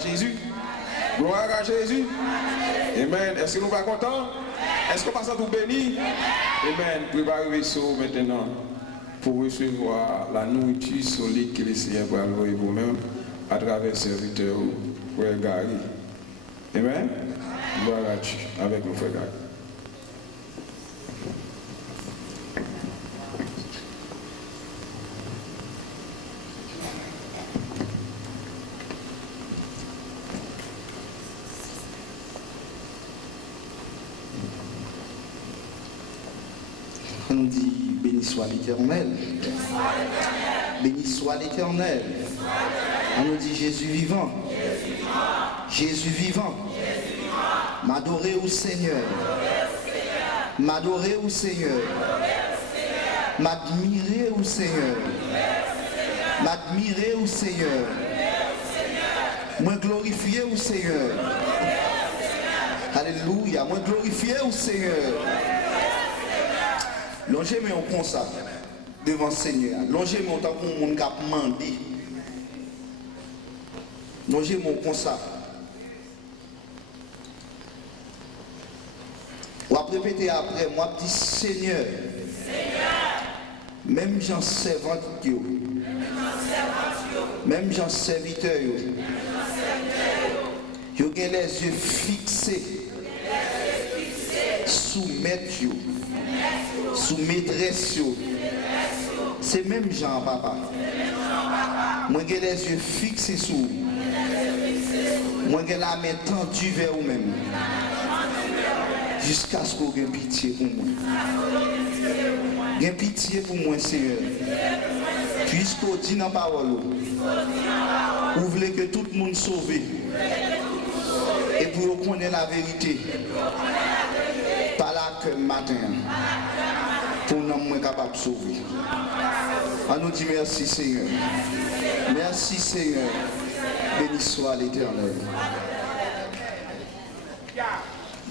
Jésus. Gloire à Jésus. Amen. Est-ce que nous pas contents? Est-ce que nous passons tout béni? Amen. Préparez le vaisseau maintenant pour recevoir la nourriture solide que le Seigneur va envoyer vous-même à travers le serviteur frère Gary. Amen. Gloire à Dieu avec nous, frère Gary. On nous dit béni soit l'Éternel. Béni soit l'Éternel. On nous dit Jésus vivant. Jésus vivant. M'adorer au Seigneur. M'adorer au Seigneur. M'admirer au Seigneur. M'admirer au Seigneur. Moi glorifier au Seigneur. Alléluia. Moi glorifier au Seigneur. Longez mais on comme ça devant le Seigneur. Longez mais on tant qu'on monde cap mandé. Longez mais on comme ça. On va répéter après moi dit Seigneur. Même gens servant yo. Même gens serviteurs yo. Yo ont les yeux fixés sous maître yo. Sous maîtresse, c'est même Jean papa. Moi j'ai les yeux fixés sur vous. Moi j'ai la main tendue vers vous-même. Jusqu'à ce que vous ayez pitié pour moi. Ayez pitié pour moi, Seigneur. Puisque vous dites dans la parole, vous voulez que tout le monde sauve. Et pour vous connaître la vérité. Pas là que matin. Pour nous être capable de sauver. On nous dit merci Seigneur. Merci Seigneur. Béni soit l'Éternel.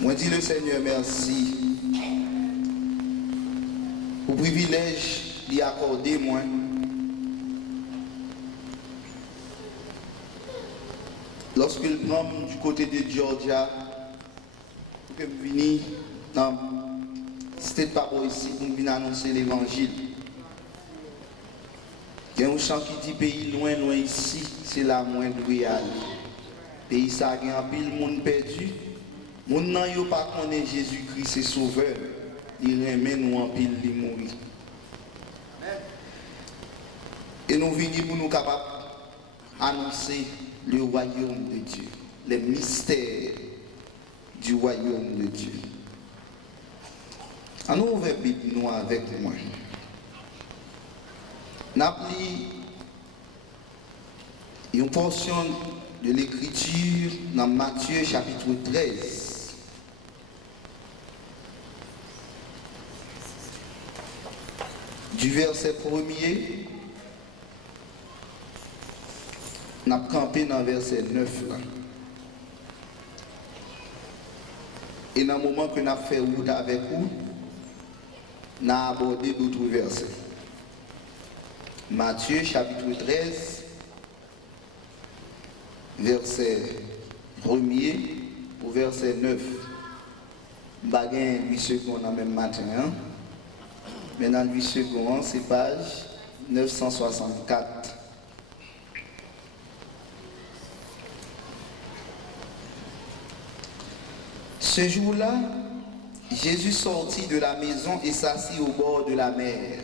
Moi dis le Seigneur merci. Au privilège d'y accorder moi. Lorsque je prends du côté de Georgia, que je viens dans c'était pas ici pour venir annoncer l'évangile. Il y a un chant qui dit pays loin, loin ici, c'est la moindre réalité. Pays ça a un pile monde perdu. Moun nan yo pas connaît Jésus-Christ c'est sauveur. Il remet nous en pile li mourir. Et nous venons pour nous capables annoncer le royaume de Dieu, les mystères du royaume de Dieu. Nous ouvrons Bible nous avec moi. N'appli une portion de l'écriture dans Matthieu chapitre 13. Du verset 1er, nous avons campé dans le verset 9 là. Et dans le moment que nous avons fait route avec vous, nous avons abordé d'autres versets. Matthieu chapitre 13, verset 1er au verset 9. Baguen 8 secondes en même matin. Hein? Mais dans 8 secondes, c'est page 964. Ce jour-là, Jésus sortit de la maison et s'assit au bord de la mer.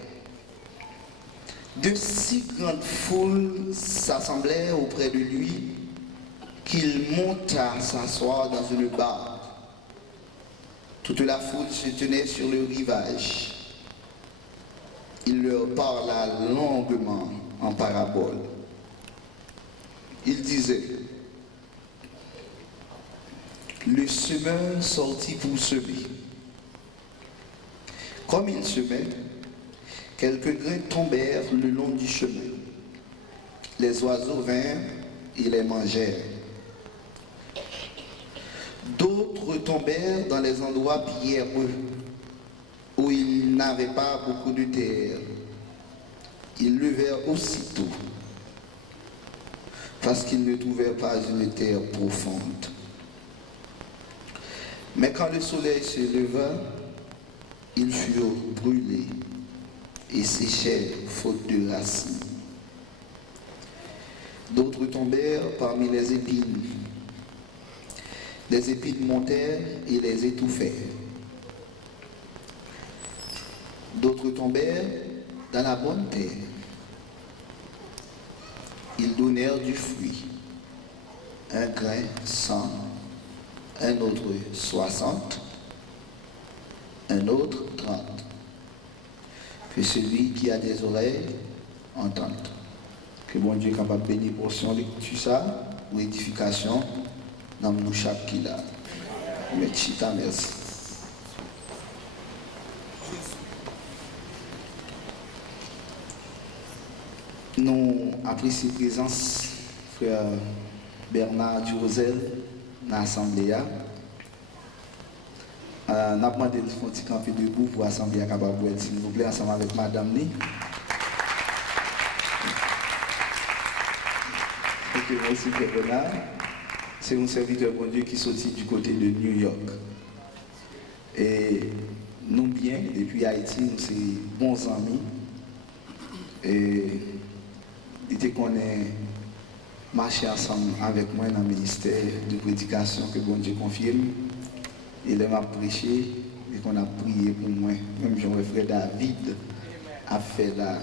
De si grandes foules s'assemblèrent auprès de lui qu'il monta s'asseoir dans une barque. Toute la foule se tenait sur le rivage. Il leur parla longuement en parabole. Il disait, le semeur sortit pour semer. Comme il semait, quelques grains tombèrent le long du chemin. Les oiseaux vinrent et les mangèrent. D'autres tombèrent dans les endroits pierreux, où il n'avait pas beaucoup de terre. Ils levèrent aussitôt. parce qu'ils ne trouvèrent pas une terre profonde. Mais quand le soleil se leva, ils furent brûlés et séchèrent faute de racines. D'autres tombèrent parmi les épines. Les épines montèrent et les étouffèrent. D'autres tombèrent dans la bonne terre. Ils donnèrent du fruit. Un grain 100, un autre 60, un autre 30. Que celui qui a des oreilles entende. Que bon Dieu est capable de bénir portion de tout ça, ou édification, dans nous chaque qui l'a. Merci. Nous apprécions la présence frère Bernard Durosel dans l'Assemblée. Nous avons demandé de faire un petit campé debout pour l'Assemblée capable de s'il vous plaît, ensemble avec Madame Ni. Ok, merci Frère Bernard. C'est un serviteur bon Dieu qui sortit du côté de New York. Et nous bien, depuis Haïti, nous sommes bons amis. Et il était qu'on ait marché ensemble avec moi dans le ministère de prédication que bon Dieu confirme. Il m'a prêché et qu'on a prié pour moi. Même Jean-Frère David a fait là.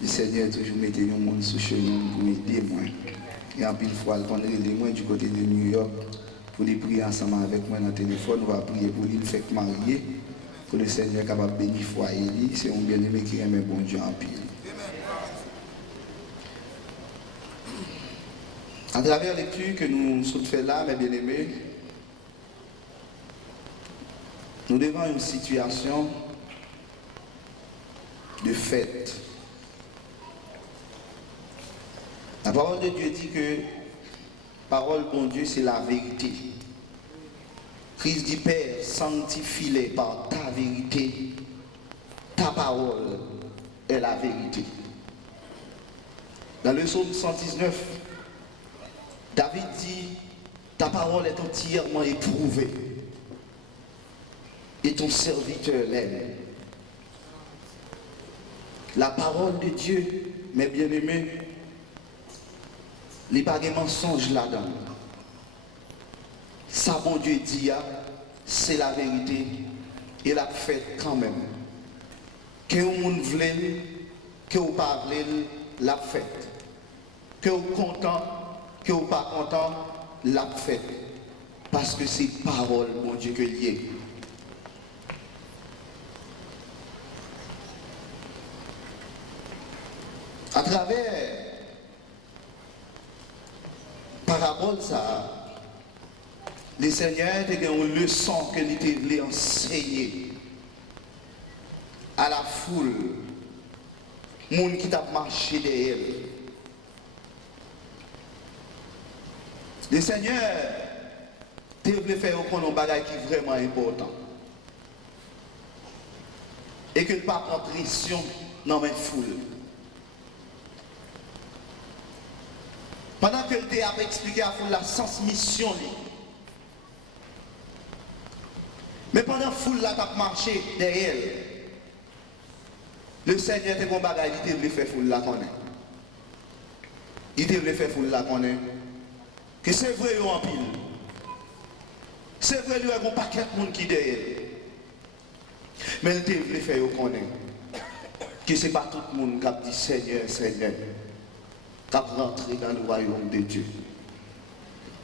Le Seigneur a toujours mis un monde sous chemin pour aider moi. Et en pile fois, il connaît les moi du côté de New York pour les prier ensemble avec moi dans le téléphone. On va prier pour lui, il fait marier, pour le Seigneur capable de bénir le foyer. C'est un bien-aimé qui aime bon Dieu en pile. À travers la lecture que nous sommes fait là, mes bien-aimés, nous devons une situation de fête. La parole de Dieu dit que parole bon Dieu c'est la vérité. Christ dit Père, sanctifie-les par ta vérité. Ta parole est la vérité. Dans le psaume 119, David dit ta parole est entièrement éprouvée et ton serviteur l'aime. La parole de Dieu, mes bien-aimés, il n'y a pas de mensonge là-dedans. Ça, bon Dieu dit, c'est la vérité. Et la fait quand même. Que vous voulez, que vous ne pas voulez, la fête. Que vous content, que vous pas content, la fête. Parce que c'est parole, mon Dieu, que lié. À travers parabole ça, le Seigneur a une leçon que il voulait enseigner à la foule, monde qui t'a marché derrière. Le Seigneur voulait faire un bagage qui est vraiment important. Et que ne pas prendre pression dans mes foules. Pendant que le théâtre a expliqué à la sens mission. Mais pendant que la foule a marché derrière, le Seigneur était un bagage, il voulait faire foule la connaître. Il voulait faire foule la connaître. Que c'est vrai en pile. C'est vrai qu'il y a un paquet de monde qui derrière. Mais il voulait faire connaître. Que ce n'est pas tout le monde qui a dit Seigneur, Seigneur. Qui a rentré dans le royaume de Dieu.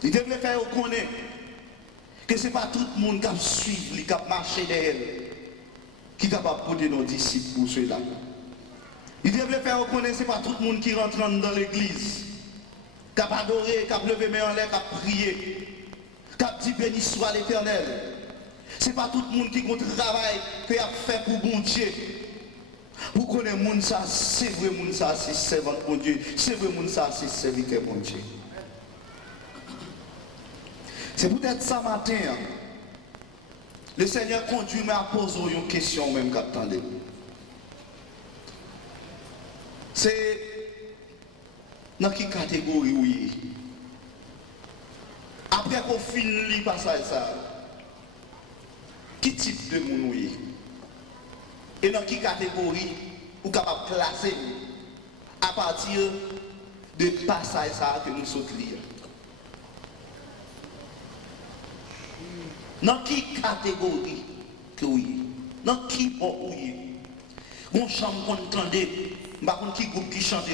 Il devait faire reconnaître que ce n'est pas tout le monde qui a suivi, qui a marché derrière, qui est capable de porter nos disciples pour cela. Il devait faire reconnaître que ce n'est pas tout le monde qui rentre dans l'église, qui a adoré, qui a levé main en l'air, qui a prié, qui a dit béni soit l'Éternel. Ce n'est pas tout le monde qui a travail, qui a fait pour bon Dieu. Pour connaître moun ça, c'est vrai moun ça, c'est servant pour Dieu. C'est vrai moun ça, c'est serviteur pour Dieu. C'est peut-être ça matin. Le Seigneur conduit à poser une question même qu'attendez. C'est dans quelle catégorie vous êtes? Après qu'on finisse le passage, ça, qui type de monde vous êtes? Et dans quelle catégorie vous êtes capable de classer à partir de passage ça que nous sommes lire? Dans quelle catégorie que vous êtes? Dans qui vous êtes? Bon chambre qu'on entendait, par contre qui groupe qui chantait.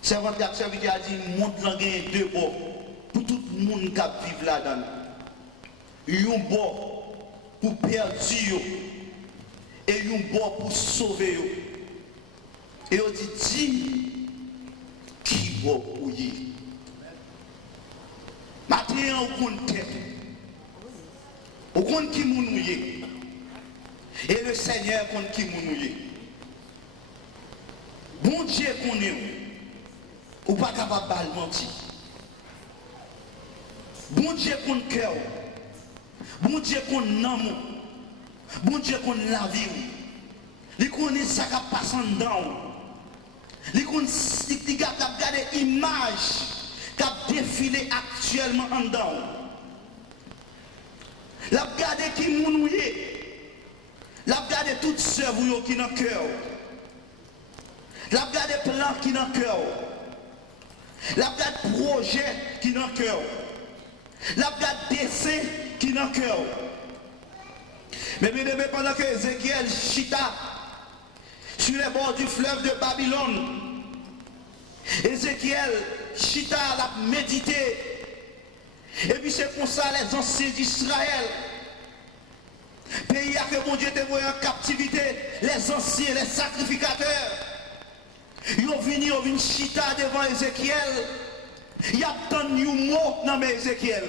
Servant qui a serviteur a dit monte langue deux bords pour tout le monde qui vit là-dedans. Un bord pour perdre et un bord pour sauver. Et on dit qui bord pour y. Maintenant on compte tête. On compte qui moun mouillé. Et le Seigneur compte qui moun mouillé. Bon Dieu connaît. Ou pas capable de mentir. Bon Dieu qu'on cœur. Bon Dieu qu'on amour. Bon Dieu qu'on la vie. Il connaît ça qui passe en dedans. Il a regardé l'image qui a défilé actuellement en dedans. Il a regardé qui mounouye. Il a regardé toutes ceux qui sont dans le cœur. Il a regardé plein qui sont dans le cœur. La garde projet qui dans le cœur. La garde dessin qui dans le cœur. Mais bien aimé, pendant que Ézéchiel chita sur les bords du fleuve de Babylone, Ézéchiel chita l'a médité. Et puis c'est pour ça les anciens d'Israël, pays que mon Dieu te voyé en captivité, les anciens, les sacrificateurs, ils ont venu chita devant Ézéchiel. Il y a tant de mots dans Ézéchiel.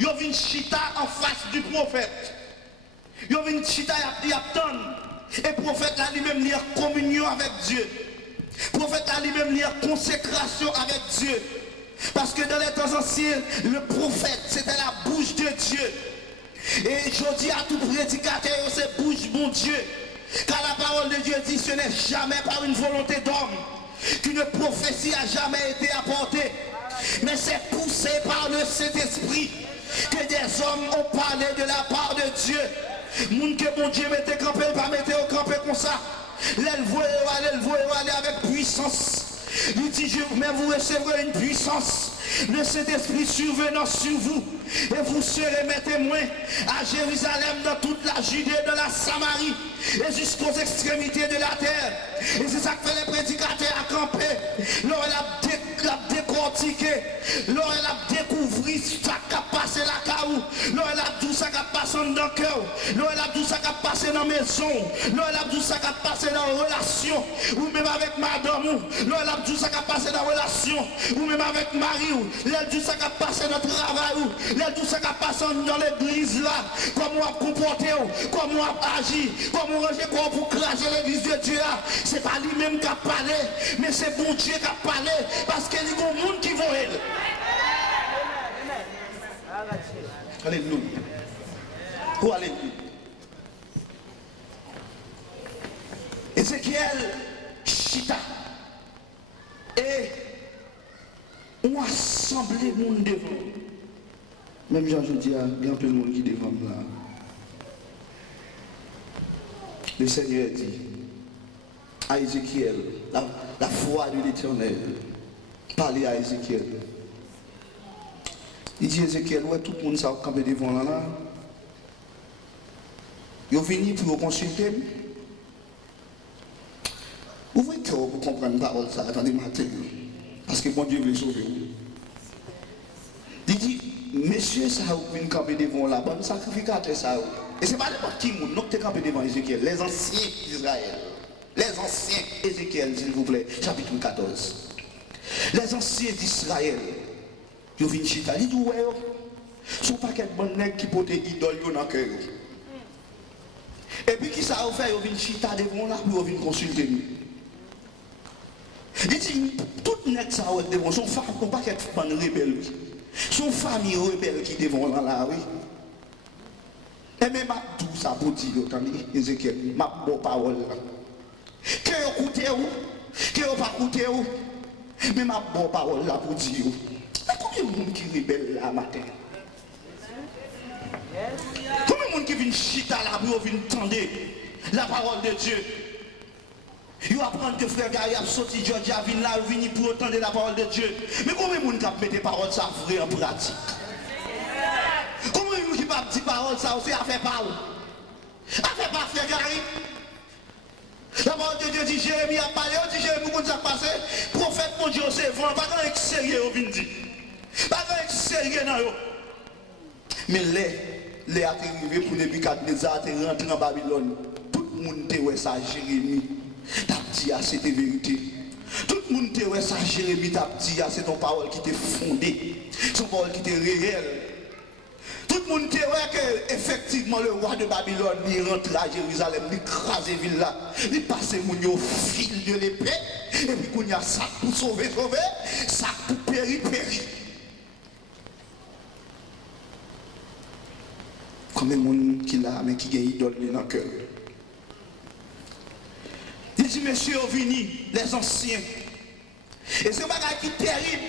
Ils ont venu chita en face du prophète. Ils ont venu chita, il y a tant. Et le prophète a lui-même lié communion avec Dieu. Le prophète a lui-même lié consécration avec Dieu. Parce que dans les temps anciens, le prophète, c'était la bouche de Dieu. Et je dis à tout prédicateur, c'est bouche mon Dieu. Car la parole de Dieu dit, ce n'est jamais par une volonté d'homme qu'une prophétie a jamais été apportée. Mais c'est poussé par le Saint-Esprit que des hommes ont parlé de la part de Dieu. Moun que mon Dieu mette campé, pas mettre au campé comme ça. L'éleveur aller avec puissance. Il dit, mais vous recevrez une puissance. Le Saint-Esprit survenant sur vous. Et vous serez mes témoins à Jérusalem, dans toute la Judée, dans la Samarie, et jusqu'aux extrémités de la terre. Et c'est ça que fait les prédicateurs à camper. Leur elle a décortiqué. Leur elle a découvert ça qui a passé la caou. Leur elle a tout ça qui a passé dans le cœur. Leur elle a tout ça qui a passé dans la maison. Leur elle a tout ça qui a passé dans la relation. Ou même avec madame. Leur elle a tout ça qui a passé dans la relation. Ou même avec mari. Leur elle a tout ça qui a passé dans le travail. Leur elle a tout ça qui a passé dans l'église là. Comment on comporter, comment on agir, comment on ranger pour cracher l'église de Dieu là. C'est pas lui-même qui a parlé, mais c'est bon Dieu qui a parlé. Parce qu'il y a des gens qui vont aider. Alléluia. Oh, alléluia. Ézéchiel chita. Et on a assemblé le monde devant. Même Jean, je dis, il y a un peu de monde qui devant là. Le Seigneur dit à Ézéchiel, la foi de l'Éternel, parlez à Ézéchiel. Il dit Ézéchiel, ouais, tout le monde s'est campé devant là. Ils sont venus pour consulter. Ouvrez le cœur pour comprendre la parole, ça. Attendez, matin. Parce que mon Dieu veut sauver. Il dit, messieurs, ça a une campé devant là, bon sacrificateur ça. Et ce n'est pas n'importe qui, nous qui campé devant Ézéchiel, les anciens d'Israël. Les anciens Ézéchiel, s'il vous plaît, chapitre 14. Les anciens d'Israël, ils viennent chita, ils disent, ouais, son paquet de bonnes nègres qui portent idole dans le cœur. Et puis qui ça a fait, ils viennent chita devant là, puis ils viennent consulter nous. Il dit, tout nègre ça a devant, son paquet de bonnes rebelles. Son famille rebelle qui devant là, oui. Et même tout ça pour dire, attendez, Ézéchiel, ma bonne parole là. Que vous écoutez ou, que vous pas écoutez ou, Mais ma bonne parole là pour dire, mais combien de monde qui rebelle là matin? Combien de monde qui vient chita là pour venir entendre la parole de Dieu? Ils apprennent que frère Gary a sorti Georgia vient là venir pour entendre la parole de Dieu. Mais combien de monde qui a mis des paroles ça vrai en pratique? Combien de monde qui a dit parole ça aussi a fait parole? A fait pas frère Gary? La parole de Dieu dit Jérémie a parlé, dit Jérémie comment ça passe? Prophète mon Dieu c'est vrai, pas grand sérieux au vin dit. Pas grand sérieux dans yo. Mais les a arrivé pour Nebuchadnezzar te rentrer en Babylone. Tout le monde te ouais ça Jérémie. T'as dit c'était vérité. Tout le monde te ouais ça Jérémie t'a dit c'est ton parole qui t'est fondée. Son parole qui t'est réelle. Tout le monde te ouais que effectivement le roi de Babylone il rentre à Jérusalem, il crase la ville là, il passe mon au fil de l'épée et puis qu'on y a ça pour sauver, ça pour périr. Combien de monde qui l'a mais qui gagne idole dans le cœur? Il dit monsieur Ovini, les anciens. Et c'est un bagage qui est terrible.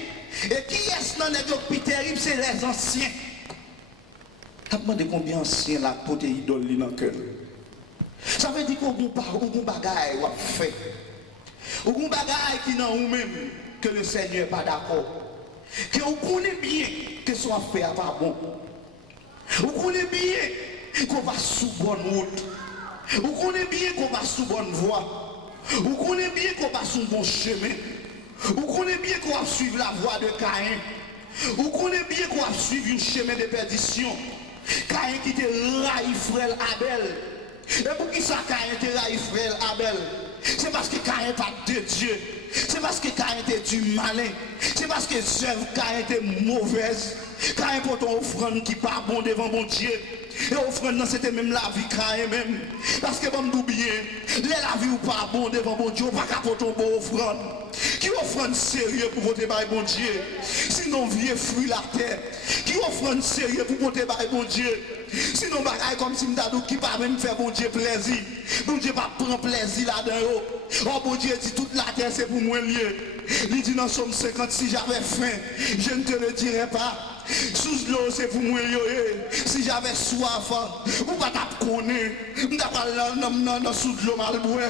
Et qui est-ce dans les plus terrible, c'est les anciens. Je me demande combien d'anciens là pour des idoles dans le cœur. Ça veut dire qu'on a un bagage qu'on fait. On a un bagage qui n'a nous-mêmes que le Seigneur n'est pas d'accord. Que on connaît bien que ce soit fait à pas bon. On connaît bien qu'on va sous bonne route. On connaît bien qu'on va sous bonne voie. On connaît bien qu'on va sous bon chemin. On connaît bien qu'on va suivre la voie de Caïn. On connaît bien qu'on va suivre un chemin de perdition. Caïn qui te raille frère Abel. Et pour qui ça Caïn te raille frère Abel? C'est parce que Caïn n'est pas de Dieu. C'est parce que Caïn était du malin. C'est parce que Caïn était mauvaise. Caïn pour ton offrande qui pas bon devant mon Dieu. Et offrande c'était même la vie Caïn même. Parce que bon bien, la vie ou pas bon devant mon Dieu, pas pour ton bon offrande. Qui offrande sérieux pour voter par mon Dieu? Sinon vieux fruit la terre. Qui offrande sérieux pour voter par mon Dieu? Sinon bagaille comme si m'dadou qui pas même faire bon Dieu plaisir. Bon Dieu pas prendre plaisir là-dedans. Oh bon Dieu dit toute la terre c'est pour moi lieu. Il dit dans Somme 50 si j'avais faim, je ne te le dirais pas. Sous l'eau c'est pour moi si j'avais soif ou pas t'apprenez m'ta pas dans sous l'eau mal boire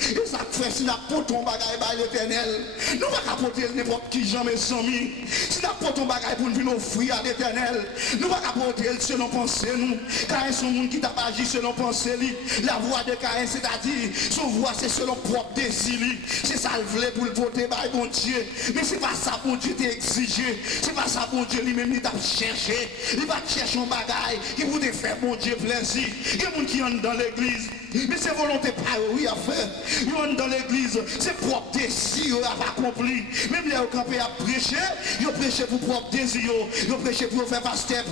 et ça fait si n'a pas ton bagaille par l'Éternel nous pas apporter n'importe qui jamais amis si n'a pas ton bagaille pour venir offrir à l'Éternel nous pas apporter selon pensée nous car son monde qui t'a pas agi selon pensée la voix de Caïn c'est-à-dire son voix c'est selon propre désir c'est ça le voulait pour le porter par bon Dieu mais c'est pas ça bon Dieu t'a exigé c'est pas ça bon Dieu lui-même t'a cherché il va chercher un bagaille qui vous faire bon Dieu plaisir il y a des gens qui entrent dans l'église mais c'est volonté pas oui à faire ils entrent dans l'église c'est propre désir à accompli même les campés à prêcher ils prêchent pour propre désir ils prêchent pour faire pasteur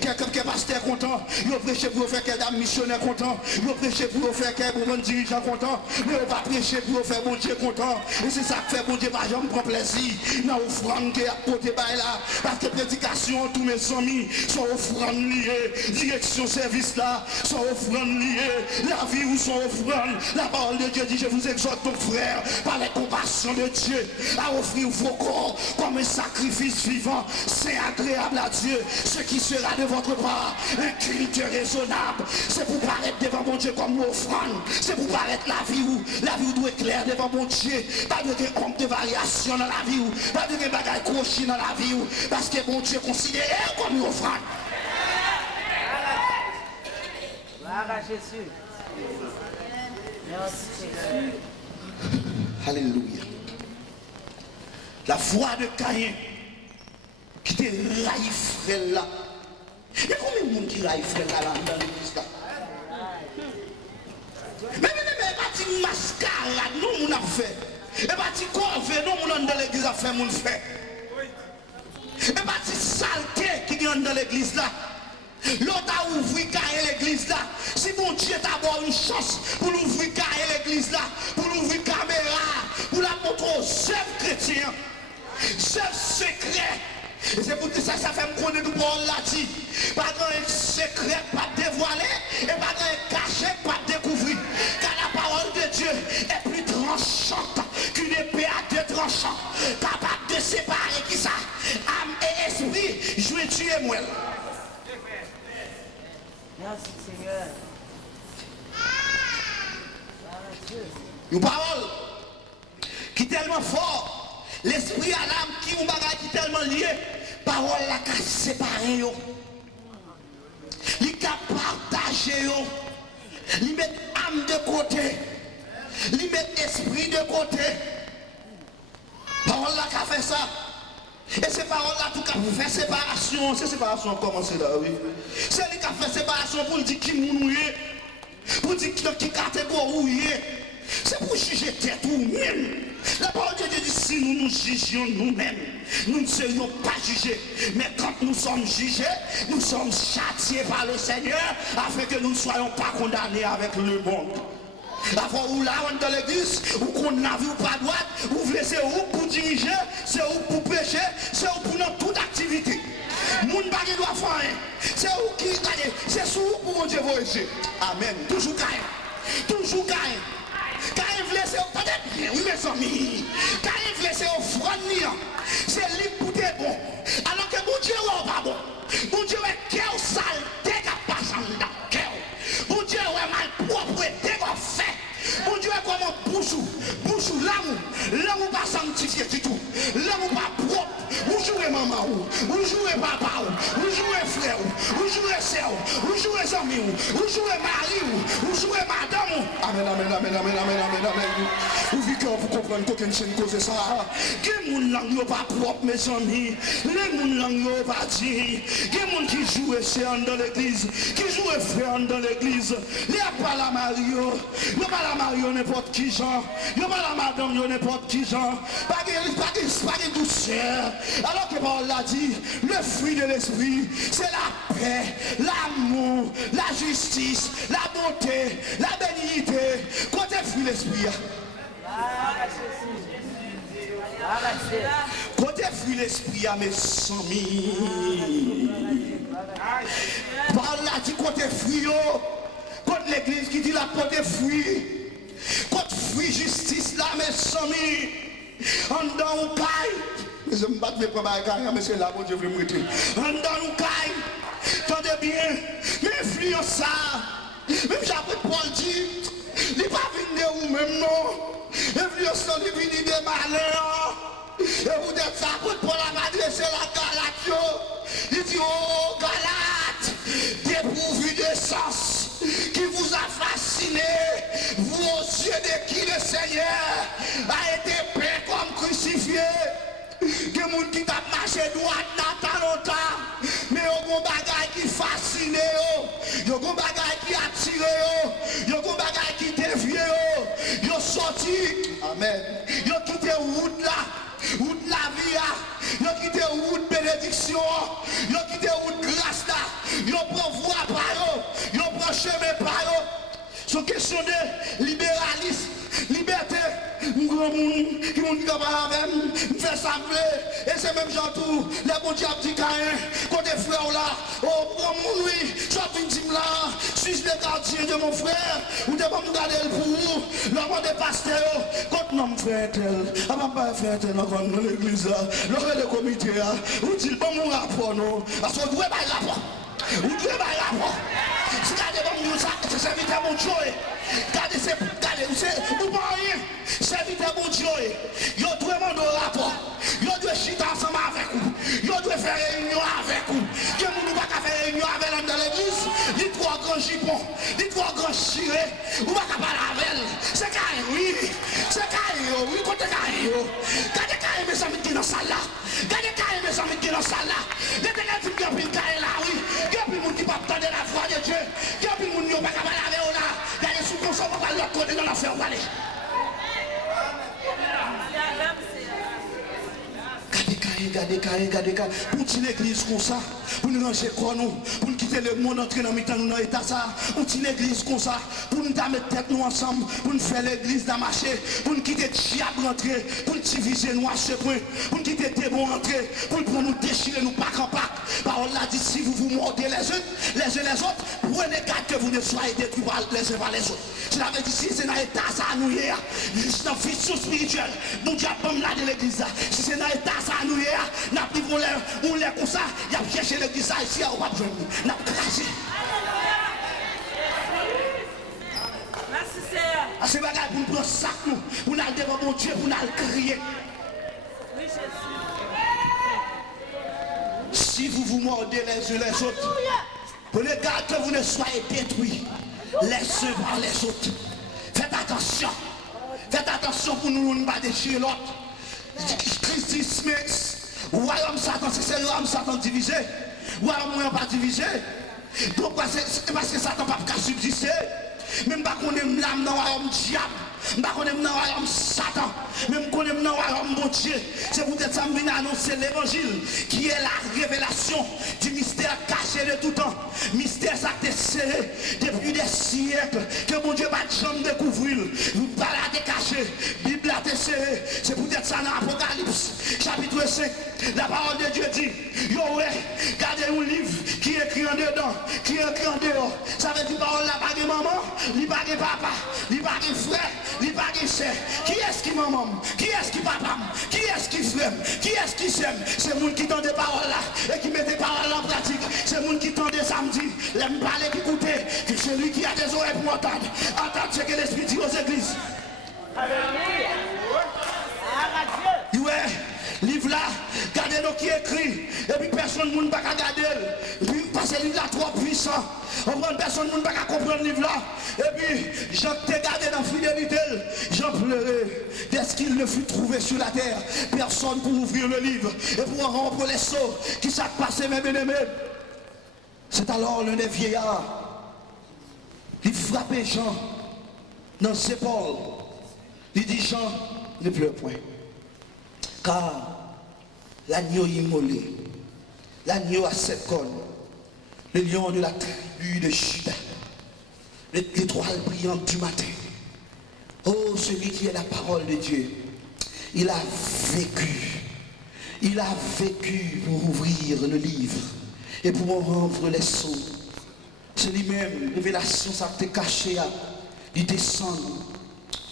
quelqu'un pasteur content ils prêchent pour faire quelqu'un missionnaire content ils prêchent pour faire quelqu'un dirigeant content mais on va prêcher pour faire bon Dieu content et c'est ça que fait bon Dieu pas jamais prendre plaisir dans l'offrande qui a porté par là parce que prédication tous mes amis sont offrandes liées direction service là sont offrandes liées la vie ou sont offrandes la parole de Dieu dit je vous exhorte ton frère par les compassions de Dieu à offrir vos corps comme un sacrifice vivant c'est agréable à Dieu ce qui sera de votre part un culte raisonnable c'est pour paraître devant mon Dieu comme une offrande c'est pour paraître la vie où doit être claire devant mon Dieu pas de compte de variation dans la vie ou pas de bagaille crochet dans la vie ou parce que mon Dieu considère comme une offrande. Gloire à Jésus. Merci. Alléluia. La voix de Caïn qui te raille frère là. Il y a combien de monde qui raille frère là dans l'église là? Mais pas de mascarade, non, on a fait. Et pas de corvée, non, on dans l'église a fait, mon fait. Et pas de saleté qui vient dans l'église là. L'autre a ouvert l'église là. Si mon Dieu t'a donné une chance pour l'ouvrir l'église là, pour l'ouvrir caméra, pour la montrer aux œuvres chrétiens, œuvres secrets. Et c'est pour ça que ça fait me connaître tout le monde là dit. Pas un secret, pas dévoilé, et pas un caché, pas découvrir. Car la parole de Dieu est plus tranchante qu'une épée à deux tranchants. Capable esprit, je vais tuer moi. Merci Seigneur. Une parole qui est tellement fort, l'esprit à l'âme qui est un bagage qui est tellement lié, parole la qu'a séparé yo. Li qu'a partagé yo. Li met âme de côté. Li met esprit de côté. Parole là qu'a fait ça. Et ces paroles-là, tout cas, fait séparation. C'est séparation commencé là, oui. C'est lui qui a fait séparation pour dire qui nous est. Pour dire qui catégorie est. C'est pour juger tête ou même. La parole de Dieu dit si nous nous jugions nous-mêmes, nous ne serions pas jugés. Mais quand nous sommes jugés, nous sommes châtiés par le Seigneur afin que nous ne soyons pas condamnés avec le monde. La fois où là, on est dans l'église, où qu'on a vu ou pas droite, où c'est où pour diriger, c'est où pour pécher, c'est où pour dans toute activité. Moun bagay doit faire, c'est où qui gagne, c'est sous pour mon Dieu voyager. Amen. Toujours gagne. Toujours gagne. Quand il veut, c'est au tête bien, oui mes amis. Quand il veut, c'est au front, c'est libre pour tes bon. Alors que mon Dieu n'est pas bon. Mon Dieu est cœur sale, dès qu'il passe en dedans, cœur. Mon Dieu est mal propre, dès qu'il fait. Mon Dieu est comme un bouchou, l'amour pas sanctifié du tout, l'amour pas propre. Vous jouez maman, vous jouez papa, vous jouez frère, vous jouez soeur, vous jouez ami, vous jouez mari, vous jouez madame. Amen, amen, amen, amen, amen, amen, amen. Vous vivez pour comprendre qu'aucune chaîne cause ça. Que mon langue pas propre, mes amis. Les mon langue pas dit. Que mon qui joue frère dans l'église, qui joue frère dans l'église. Il n'y a pas la Mario, il n'y a pas la Mario n'importe qui genre, il n'y a pas la madame n'importe qui genre. Pas de douceur. Alors que Paul l'a dit, le fruit de l'esprit, c'est la paix, l'amour, la justice, la bonté, la bénignité. Côté fruit de l'esprit. Côté fruit de l'esprit, mes amis. Paul l'a dit côté fruit, côté l'église qui dit la côté fruit. Côté fruit justice là, mes amis. En dans le caille. Je ne me bats pas pour ma carrière, mais c'est là où je veux me mettre. En dans le caille. Tendez bien. Mais influence ça. Même j'apprends Paul dit. Il n'est pas venu de vous-même, non. Influence ça, il vient de malheur. Et vous dites ça, Paul a adressé la Galate. Il dit, oh Galate, dépourvu de sens, qui vous a fasciné, vous aux yeux de qui le Seigneur a été peint comme crucifié. Que moun qui t'a marché droite dans ta longtemps, mais y'a un bagay qui fascine, y'a un bagay qui attire, y'a un bagay qui dévie, y'a sorti, amen, y'a quitté route la vie, y'a quitté route bénédiction, y'a quitté route grâce là, y'a prend voie par eux, y'a prend chemin par eux. C'est question de libéralisme, liberté. Grand monde qui m'ont dit que je fais sembler. Et c'est même genre tout. Les bons diables disent côté frère là. Oh, grand monde, oui. Je suis victime là. Suis le gardien de mon frère. Ou de pas me garder pour vous. L'homme des pasteurs. Quand non, frère tel. Avant pas faire tel dans l'église là. Le comité là. Ou dit pas mon rapport non. Parce qu'on doit pas le rapport. Vous devez pas le rapport. Si vous avez bon ça, c'est serviteur mon Dieu. Gardez, vous pas rien. Serviteur mon Dieu. Vous devez demander un rapport. Vous devez chiter ensemble avec vous. Vous devez faire réunion avec vous. Que vous ne pouvez pas faire réunion avec l'homme dans l'église. Les trois grands jupons, les trois grands chirés. Vous ne pouvez pas parler avec elle. C'est carré, oui. C'est carré, oui. Côté carré. Gardez carré, mes amis qui sont dans la salle là. Gardez carré, mes amis qui sont dans la salle là. Les ténèbres qui ont pris le carré là, oui. Il y a plus de monde qui ne peut pas attendre la foi de Dieu. Il y a plus de monde qui ne peut pas parler avec eux là. Il y a des sous-consommateurs qui vont l'autre côté dans l'affaire. Regardez, pour tirer l'église comme ça, pour nous ranger quoi nous, pour nous quitter le monde, entrer dans l'état ça, pour tirer l'église comme ça, pour nous mettre tête nous ensemble, pour nous faire l'église dans marché, pour nous quitter diable rentrer, pour nous diviser nous à ce point, pour nous quitter démon rentrer, pour nous déchirer nous pack en pack. Parole là dit si vous vous mordez les uns les autres, Prenez garde que vous ne soyez détruits les uns par les autres. Cela veut dire si c'est dans l'état ça à nous hier, juste dans la vision spirituelle, nous avons là de l'église. Si c'est dans l'état ça à nous hier, nous avons l'air comme ça, il y a cherché l'église ici, on va besoin de nous. Nous avons crasé. Merci Seigneur. C'est pas pour nous prendre sac, pour nous aller devant mon Dieu, pour nous crier. Oui, Jésus. Si vous vous mordez les uns les autres, prenez garde que vous ne soyez détruits les uns par les autres. Faites attention. Faites attention pour nous ne pas déchirer l'autre. Christ dit Smith, royaume Satan, c'est le royaume Satan divisé. Royaume n'est pas divisé. Donc c'est parce que Satan ne peut pas subsister. Même pas qu'on aime l'âme dans le royaume diable. Même pas qu'on aime dans le royaume Satan. Même qu'on aime dans le royaume mon Dieu. C'est peut-être ça que je viens annoncer l'évangile qui est la révélation du mystère caché de tout temps. Mystère ça qui est serré depuis des siècles. Que mon Dieu va jamais découvrir. Vous baladez caché. Bible a été serrée. C'est peut-être ça dans l'Apocalypse. Chapitre 5. La parole de Dieu dit. Yo ouais. Gardez un livre qui est écrit en dedans. Qui est écrit en dehors. Ça veut dire parole là pas de maman. Ni pas de papa. Ni pas de frère. Ni pas de sœur. Qui est-ce qui maman? Qui est-ce qui papa? Qui est-ce qui frère? Qui est-ce qui s'aime? C'est le monde qui tend des paroles là et qui met des paroles en pratique. C'est le monde qui tend des samedis. L'aime parler, qui écouter. Que celui qui a des oreilles pour entendre. Entendre ce que l'Esprit dit aux églises. Alléluia. Ouais, livre là, gardez-le qui écrit. Et puis personne ne peut pas garder. Parce que le livre là trop puissant. Personne ne peut pas comprendre le livre là. Et puis, Jean t'ai gardé dans la fidélité. Jean pleurait. Dès qu'il ne fut trouvé sur la terre, personne pour ouvrir le livre et pour rompre les seaux. Qui s'est passé, mes bien-aimés? C'est alors l'un des vieillards. Il frappait Jean dans ses épaules. Il dit Jean, ne pleure point. Car l'agneau immolé, l'agneau à 7 cornes, le lion de la tribu de Juda, l'étoile brillante du matin. Oh, celui qui est la parole de Dieu, il a vécu. Il a vécu pour ouvrir le livre et pour en rendre les sceaux. C'est lui-même, révélation, ça t'est caché, il descend,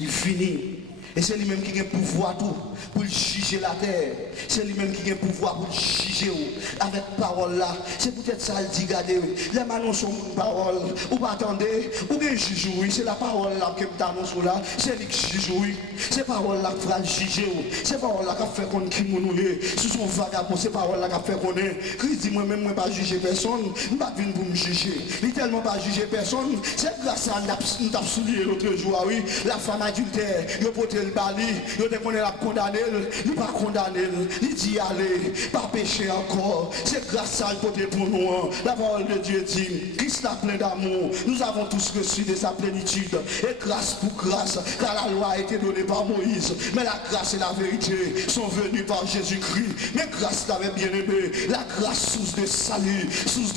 il finit. Et c'est lui-même qui a le pouvoir tout pour juger la terre. C'est lui-même qui a le pouvoir pour juger avec parole là. C'est peut-être ça le dit, regardez, les m'annonce une parole, ou pas attendez, ou bien juge, oui, c'est la parole là que t'annonce là, c'est lui qui juge, oui. C'est parole là qui fera juger, c'est parole là qui fait qu'on qui nous sous son vagabond, c'est parole là qui fait qu'on est. Christ dit moi-même, moi pas juger personne, je ne pas venir pour me juger. Il tellement pas juger personne, c'est grâce à nous t'avons souligné l'autre jour, oui, la femme adultère, il a porté le bali, il a qu'on la condamné, il pas condamné, il dit allez, pas pécher encore. C'est grâce à côté pour nous. La parole de Dieu dit, Christ a plein d'amour. Nous avons tous reçu de sa plénitude. Et grâce pour grâce, car la loi a été donnée par Moïse. Mais la grâce et la vérité sont venues par Jésus-Christ. Mais grâce l'avait bien aimé. La grâce source de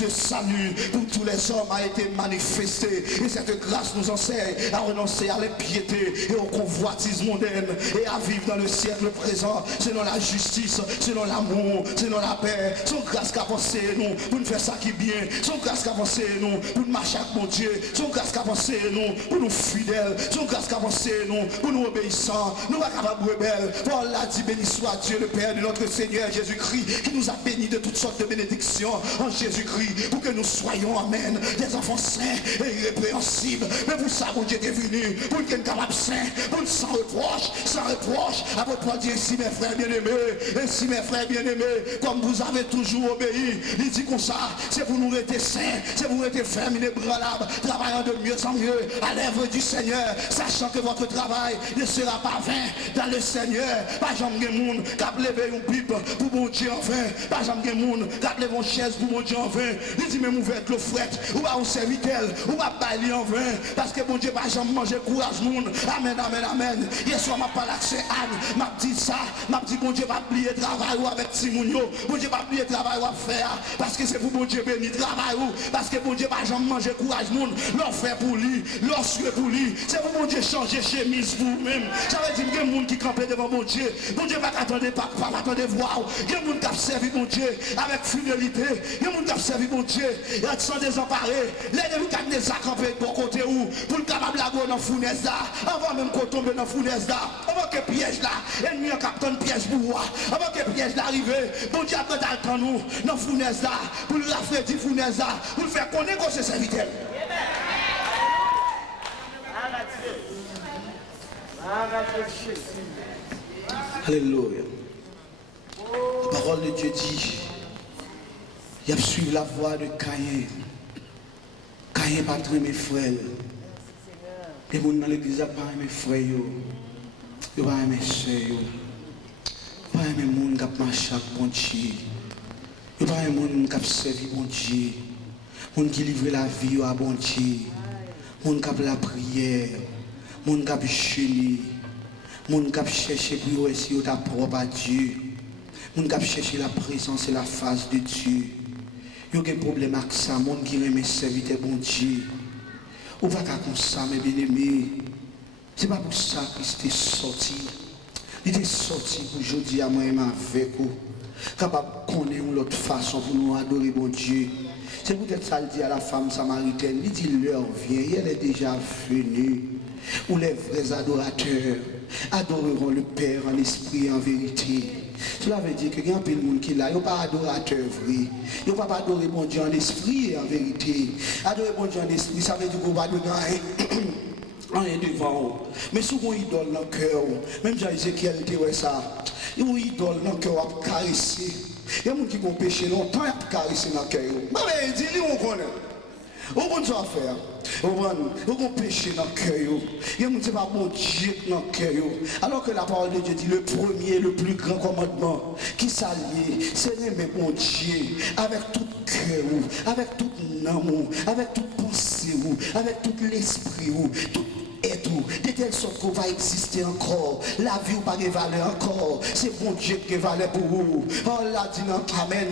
salut pour tous les hommes a été manifestée. Et cette grâce nous enseigne à renoncer à l'impiété et au convoitisme mondaine et à vivre dans le siècle présent selon la justice, selon l'amour, selon la paix. Son grâce qu'a pensé nous pour nous faire ça qui est bien. Son grâce qu'a pensé nous pour nous marcher avec mon Dieu. Son grâce qu'a pensé nous pour nous fidèles. Son grâce qu'a pensé nous pour nous obéissants. Nous pas capables de rebelles. Paul a dit béni soit Dieu le Père de notre Seigneur Jésus-Christ qui nous a bénis de toutes sortes de bénédictions en Jésus-Christ pour que nous soyons, amen, des enfants saints et irrépréhensibles. Mais vous savez, mon Dieu est venu pour nous être capables saints, pour nous sans reproche. À votre Paul dit ainsi mes frères bien-aimés, comme vous avez toujours obéi, il dit comme ça, c'est pour nous rester saints, c'est pour nous rester fermes, inébranlables, travaillant de mieux en mieux à l'œuvre du Seigneur, sachant que votre travail ne sera pas vain dans le Seigneur. Pas jamais de monde qui a levé une pipe pour mon Dieu en vain, pas jamais de monde qui a levé une chaise pour mon Dieu en vain. Il dit même ouvert le fret, ou pas un serviteur, ou pas bailler en vain, parce que mon Dieu pas jamais manger courage monde. Amen. Il Hier soir, m'a parlé avec Anne, m'a dit ça, m'a dit bon Dieu va oublier travail avec Timounio, bon Dieu va oublier travail à faire, parce que c'est pour bon Dieu béni travail, parce que bon Dieu va jamais manger courage monde, l'on fait pour lui, l'on suit pour lui, c'est pour bon Dieu changer chemise pour vous-même. Ça veut dire qu'il y a des gens qui campent devant bon Dieu va attendre pas attendre voir, il y a des gens qui servi bon Dieu avec fidélité, il y a des gens qui servi bon Dieu sans désemparé, les deux qui ont des campés de côté où, pour le capable de dans la fournaise là, avant même qu'on tombe dans la fournaise là, avant que le piège là, ennemi a capté un piège pour moi, avant que le piège là arrive, bon Dieu a pris le temps nous, dans la fournaise là, pour le rafraîchir fournaise là, pour le faire connaître que c'est serviteur. Alléluia. La parole de Dieu dit, il a suivi la voie de Caïn. Caïn pas très mes frères. Et mon dans l'église n'a pas mes frères. Il n'a pas mes soeurs. Il n'a pas mes gens qui marchent avec bon Dieu. Il n'a pas mes gens qui servent bon Dieu. Les gens qui livrent la vie à bon Dieu. Les gens qui ont la prière. Les gens qui ont jeûné. Les gens qui cherchent pour essayer de propre à Dieu. Les gens qui cherchent la présence et la face de Dieu. Il y a un problème avec ça. Les gens qui aiment servir bon Dieu. On va pas comme ça, mes bien-aimés. Ce n'est pas pour ça que Christ est sorti. Il est sorti pour aujourd'hui à moi-même avec vous. Capable de connaître une autre façon pour nous adorer bon Dieu. C'est peut-être ça qu'il dit à la femme samaritaine. Il dit l'heure vient, elle est déjà venue. Où les vrais adorateurs adoreront le Père en esprit et en vérité. Cela veut dire qu'il y a un peu de monde qui est là, il n'y a pas d'adorateur vrai. Il n'y a pas adorer mon Dieu en esprit et en vérité. Adorer mon Dieu en esprit, ça veut dire qu'on va donner rien devant. Mais si on idole dans le cœur, même Jean-Ézéchiel était ça, il y a une idole dans le cœur à caresser. Il y a des gens qui vont pécher longtemps à caresser dans le cœur. Mais dis-lui, on connaît. On va faire faire. On va pécher dans le cœur. Il y a des gens qui ne sont pas bon Dieu dans le cœur. Alors que la parole de Dieu dit le premier, le plus grand commandement qui s'allie, c'est d'aimer bon Dieu avec tout cœur, avec tout amour, avec toute pensée, avec tout l'esprit, tout et tout, de telle sorte qu'on va exister encore. La vie ou pas de valeur encore. C'est bon Dieu qui valeur pour vous. Oh là dit non, amen.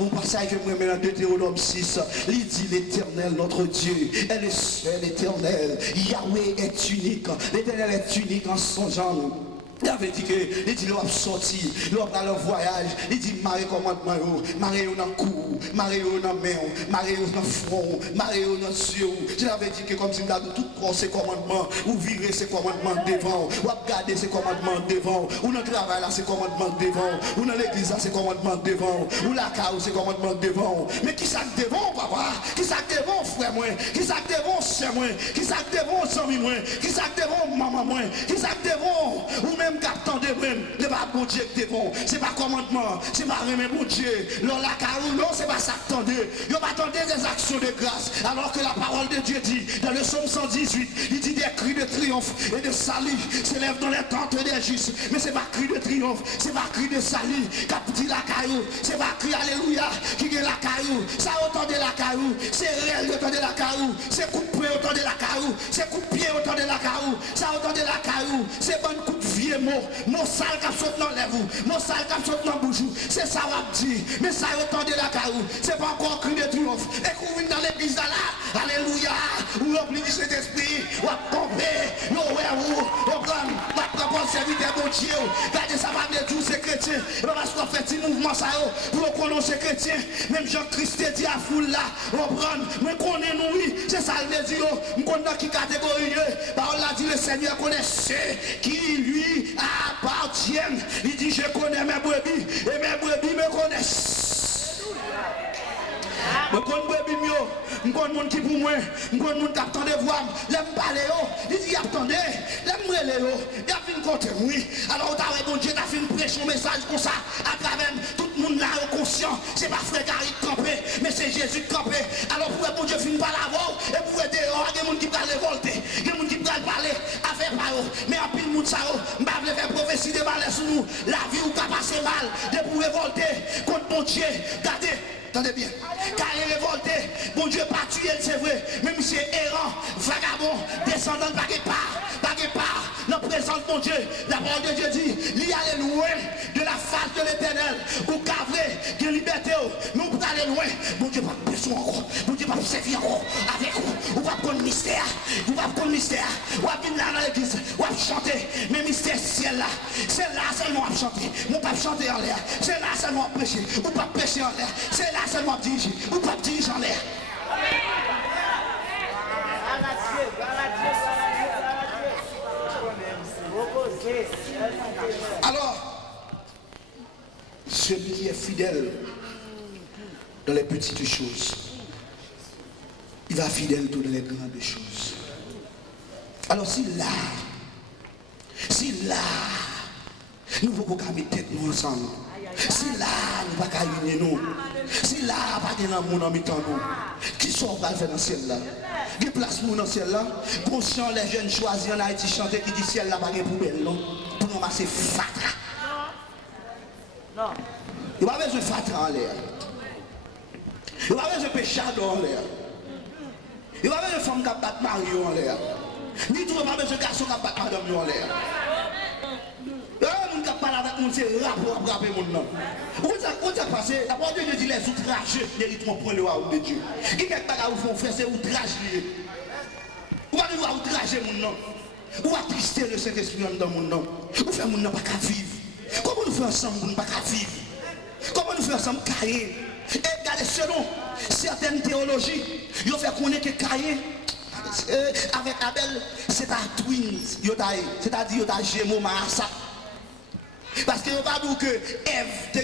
Un passage que je me mets dans Deutéronome 6. Il dit l'Éternel, notre Dieu, est le seul éternel. Yahweh est unique. L'Éternel est unique en son genre. Il avait dit que, il dit, l'on a sorti, l'on a dans le voyage, il dit, marrer commandement, marrer dans le cou, marrer dans la main, marrer dans le front, marrer dans les yeux. Je l'avais dit que comme si dans tout corps, ces commandements, ou virer ces commandements devant, ou garder ces commandements devant, ou dans le travail là, ces commandements devant, ou dans l'église là, ces commandements devant, ou la cause, ces commandements devant. Mais qui ça devant, papa? Qui ça devant, frère moi? Qui ça devant, sœur moi? Qui ça devant, ami moi? Qui ça devant, maman moi? Qui ça devant, ou même captant de même, ne pas bon Dieu que devant. C'est pas commandement, c'est pas remettre bon Dieu. Non, la carou, non, c'est pas ça que attendez. Il va attendre des actions de grâce. Alors que la parole de Dieu dit, dans le psaume 118, il dit des cris de triomphe et de salut s'élèvent dans les tentes des justes. Mais c'est pas cri de triomphe, c'est pas cri de salut. Quand dit la caillou, c'est pas cri alléluia qui est la caillou. Ça autant de la caillou, c'est réel autant de la caillou, c'est coup de pied autant de la caillou, c'est coup de pied autant de la caillou, ça autant de la caillou, c'est bon coup de vieux mot sale qui saute dans les vous, mot sale qui saute dans le bouchou, c'est ça on dit, mais ça autant de la caillou, c'est pas encore cri de triomphe. Et qu'on vient dans l'église là, alléluia, ou l'oublie du Saint-Esprit, ou à pomper, ou on prend, la propre serviteur bon Dieu, regardez ça va de tous ces chrétiens, et parce qu'on fait un mouvement ça, pour qu'on connaisse ces chrétiens, même Jean-Christ dit à foule là, on prend, mais qu'on est nous, oui, c'est ça le dit, on connaît qui catégorie, parole là dit le Seigneur connaît ceux qui lui appartiennent. Il dit je connais mes brebis et mes brebis me connaissent. Je connais brebis mieux, je connais mon qui pour moi, je connais mon qui attend de voir, l'aime parler, il dit attendez, l'aime me il a fait contre oui. Alors bon Dieu a fait une prêche, un message comme ça, à travers tout le monde là conscient, c'est pas frère Gary campé, mais c'est Jésus campé. Alors pour bon Dieu finit par la voir, et pour aider, il y a des gens qui parlent révolter, il y a des gens qui parlent parler, à faire parole, mais en pile monde ça, je ne vais pas faire prophétie de mal sur nous, la vie ou pas passer mal, de pour révolter contre bon Dieu, regardez. Attendez bien, car il est révolté, bon Dieu pas tué, c'est vrai, même si c'est errant, vagabond, descendant de part, dans la présence seul bon Dieu, la parole de Dieu dit, il y aller loin de la face de l'éternel, ou cavrer de liberté, nous pour aller loin, bon Dieu pas besoin encore, bon Dieu pas servir encore avec vous, ou pas prendre mystère, ou pas prendre mystère, ou pas venir là dans l'église, ou pas chanter, mais mystère ciel là, c'est là seulement à chanter, ou pas chanter en l'air, c'est là seulement à prêcher, ou pas prêcher en l'air, c'est là seulement à diriger, ou pas diriger en l'air. Alors, celui qui est fidèle dans les petites choses, il va fidèle dans les grandes choses. Alors si là, nous ne pouvons pas mettre tête nous ensemble. Si là, nous ne pouvons pas unir nous. Si là, pas de l'amour dans mi-temps nous. Qui sont va faire dans le ciel là? Des places dans le ciel là. Conscient les jeunes choisis en Haïti chanter qui dit ciel là pas de poubelle non. Pour ramasser fatra. Non. Il n'y a pas besoin de fatra en l'air. Il n'y a pas besoin de péchado en l'air. Il n'y a pas besoin de femme qui bat Mario en l'air. Ni tout pas besoin de garçon qui bat madame en l'air. On ne parle avec nous, c'est rapper mon nom. Où ça passe? La parole de Dieu dit les outrages méritent pour le roi de Dieu. Qui est-ce que vous faites c'est outrage lié? Ou va devoir outrager mon nom? Ou va trister le Saint-Esprit dans mon nom? Ou faire mon nom pas qu'à vivre? Comment nous faisons ensemble pour ne pas qu'à vivre? Comment nous faisons ensemble Caïn? Et regardez, selon certaines théologies, ils ont fait connaître que Caïn avec Abel, c'est un twins, c'est-à-dire un gémeaux Maassa. Parce que vous ne pas dire que Ève,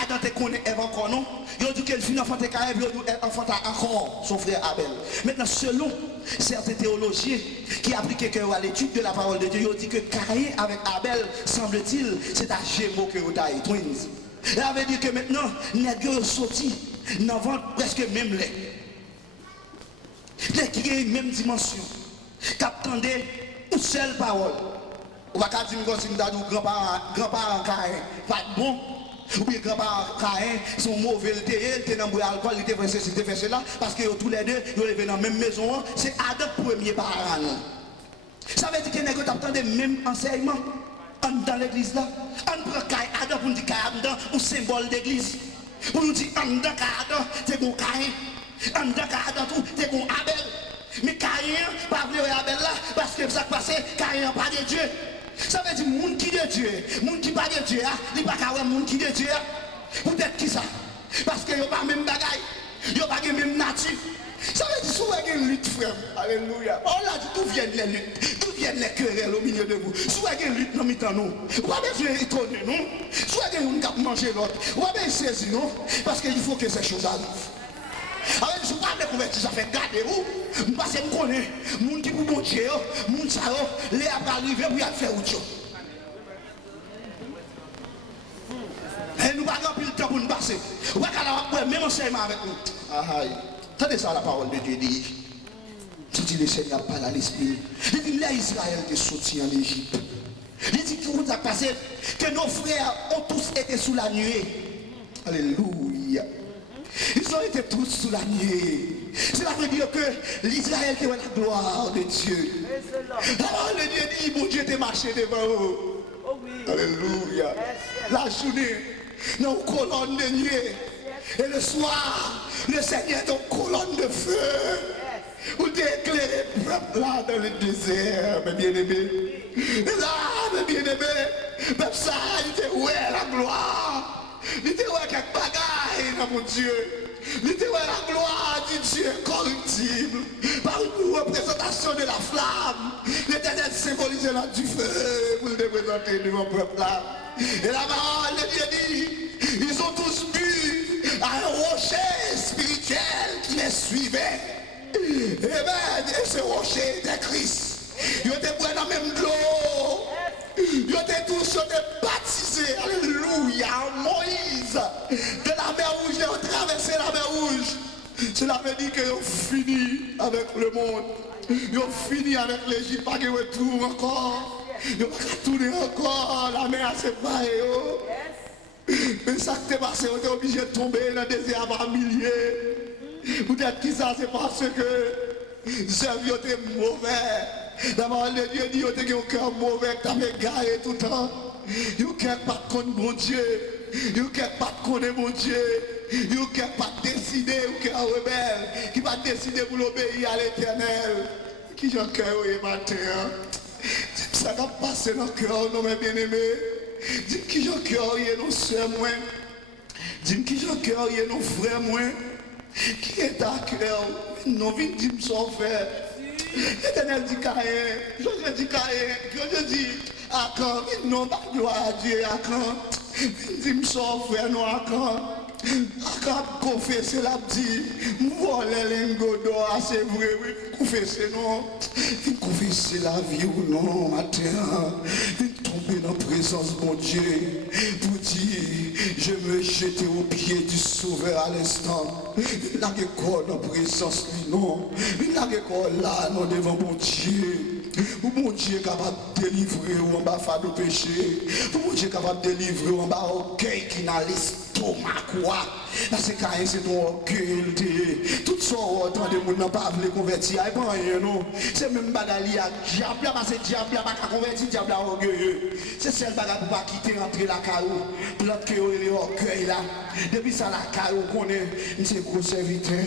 Adam te connaît Ève encore, non? Vous dit qu'elle finit enfanter Caïn, vous dit qu'elle enfanta encore son frère Abel. Maintenant, selon certains théologiens qui appliquent à l'étude de la parole de Dieu, ils dit que Caïn avec Abel, semble-t-il, c'est un gémeaux que vous avez, twins. Ça veut dire que maintenant, nous avons sorti dans le ventre presque même lait. Les qui ont une même dimension, qui attendent une seule parole. On va pas dire que si nous avons grand-parents Caïn, pas bon, ou bien grand-parents Caïn sont mauvais, ils étaient dans le alcool, ils étaient fait ceci, ils étaient fait cela, parce que tous les deux, ils étaient dans la même maison, c'est Adam premier parent. Ça veut dire que nous avons le même enseignement dans l'église là. On prend Caïn, Adam pour nous dire Caïn, un symbole d'église. Pour nous dire Adam, c'est bon Caïn. En tant qu'Adam tout, c'est comme Abel. Mais Caïn, pas vouloir Abel là, parce que ça passe, Caïn pas de Dieu. Ça veut dire, monde qui de Dieu, monde qui pas de Dieu, il n'y a pas qu'à monde qui de Dieu. Peut-être qui ça? Parce qu'il n'y a pas même bagaille, il n'y a pas même nature. Ça veut dire, souvent il y a une lutte, frère. Alléluia. On l'a dit, d'où viennent les luttes? D'où viennent les querelles au milieu de vous? Souvent il y a une lutte dans mi-temps, nous. Vous avez besoin d'étonner, non? Soit il y a une qui manger l'autre. Vous avez saisi, non? Parce qu'il faut que ces choses arrivent. Alors, je ne suis pas découvert, ça fait garder où? Parce que je connais, les gens qui pour bon Dieu, les gens qui les arriver pour faire autre chose. Et nous n'avons plus le temps pour nous passer. Vous avez même enseignement avec nous. Attendez ça, la parole de Dieu dit. Tu dis le Seigneur parle à l'esprit. Il dit là, Israël est sorti en Égypte. Il dit que vous avez passé, que nos frères ont tous été sous la nuée. Alléluia. Ils ont été tous sous la nuée. Cela veut dire que l'Israël qui a la gloire de Dieu. Alors le Dieu dit, mon Dieu t'est marché devant eux. Alléluia. La journée, dans une colonne de nuée. Et le soir, le Seigneur est une colonne de feu. Vous éclairez le peuple là dans le désert, mes bien-aimés. Là, mes bien-aimés, même ça, il était où est la gloire? Il était où est quelque bagaille dans mon Dieu? Il était où est la gloire du Dieu incorruptible? Par une représentation de la flamme. L'Éternel symbolisait là du feu pour le représenter devant le peuple là. Et la parole de Dieu dit, ils ont tous bu à un rocher spirituel qui les suivait. Amen. Et ce rocher était Christ. Ils étaient dans la même eau. Ils étaient tous baptisés. Alléluia. Moïse de la mer Rouge, ils ont traversé la mer Rouge. Cela veut dire qu'ils ont fini avec le monde. Ils ont fini avec l'Égypte. Pas de retour encore. Ils n'ont pas tourné encore. La mer a séparé. Mais ça qui s'est passé, on était obligé de tomber dans le désert par milliers. Peut-être que ça, c'est parce que Jésus était mauvais. La parole de Dieu dit que tu as un cœur mauvais, tu as garé tout le temps. Tu n'as pas de connaître mon Dieu. Tu n'as pas de connaître mon Dieu. Tu n'as pas décidé, tu es rebelle, qui va décider pour l'obéir à l'Éternel. Qui j'ai un cœur matin. Ça va passer dans le cœur, non, mes bien-aimés. Dis qui j'ai un cœur, non, soeur, moi. Dis qui j'ai un cœur, non, frère, moi. Qui est à cœur? Non, viens dire son frère. L'Éternel dit Caïn, je dis Caïn, je dis à quand? Non, pas gloire à Dieu, à quand? Viens dire son frère, non, à quand? À confesser la dit, voler lingot d'or, c'est vrai, oui, confesser non, confesser la vie ou non, matin, tomber dans la présence de mon Dieu, pour dire, je me jeter au pied du Sauveur à l'instant, la récolte en présence lui, non, la récolte là, non, devant mon Dieu. Où mon Dieu est capable de délivrer ou en bas de péché. Où mon Dieu est capable de délivrer ou en bas orgueil qui n'a l'estomac quoi. Parce que Caïn c'est ton orgueil. Tout ça autant de monde n'a pas voulu convertir. Il n'y a rien non. C'est même bagali à diable parce que diable n'a pas converti, diable a orgueilleux. C'est celle bagarre pour pas quitter entrer la carreau. Plante que est orgueil là. Depuis ça la carreau connaît. C'est gros serviteur,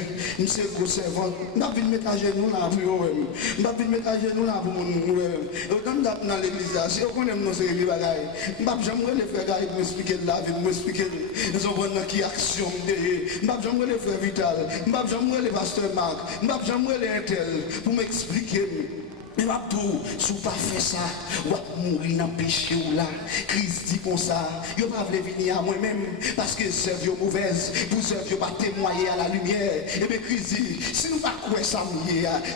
c'est gros servant. N'a pas mettre à genoux là pour eux. N'a pas mettre à genoux là pour dans l'église là, si on connaît nos séries de bagailles, j'aimerais les frères pour m'expliquer la vie, pour m'expliquer les hommes qui action, j'aimerais les frères Vital, j'aimerais les pasteurs Marc, j'aimerais les Intel pour m'expliquer. Mais Abdou, si vous ne faites pas ça, vous allez mourir dans le péché ou là. Christ dit comme ça, vous ne pouvez pas venir à moi-même parce que c'est mauvaise, vous ne pas témoigner à la lumière. Et bien Christ dit, si nous ne pouvons pas ça,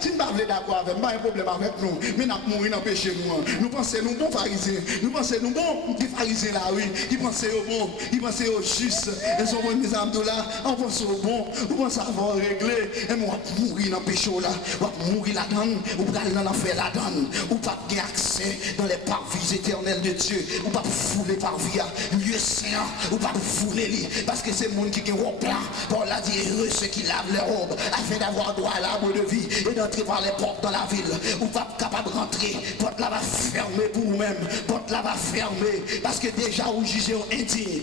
si nous ne pouvons pas d'accord avec nous, pas un problème avec nous, mais nous allons mourir dans le péché. Nous pensons nous bons pharisiens, nous pensons nous bons des pharisiens là, oui. Ils pensent au bon, ils pensent au juste. Ils sont bons mes âmes là, on pense au bon, on pense avoir réglé. Et moi, on va mourir dans le péché là, on va mourir là-dedans, on va aller dans l'enfer. La donne, ou pas de accès dans les parvis éternels de Dieu, ou pas fouler parvis à lieu saint, ou pas fouler lui, parce que c'est le monde qui est au plan. Paul a dit heureux ceux qui lavent les robes afin d'avoir droit à l'arbre de vie et d'entrer par les portes dans la ville, ou pas capable de rentrer, porte là va fermer pour vous-même, porte là va fermer, parce que déjà vous jugez indigne,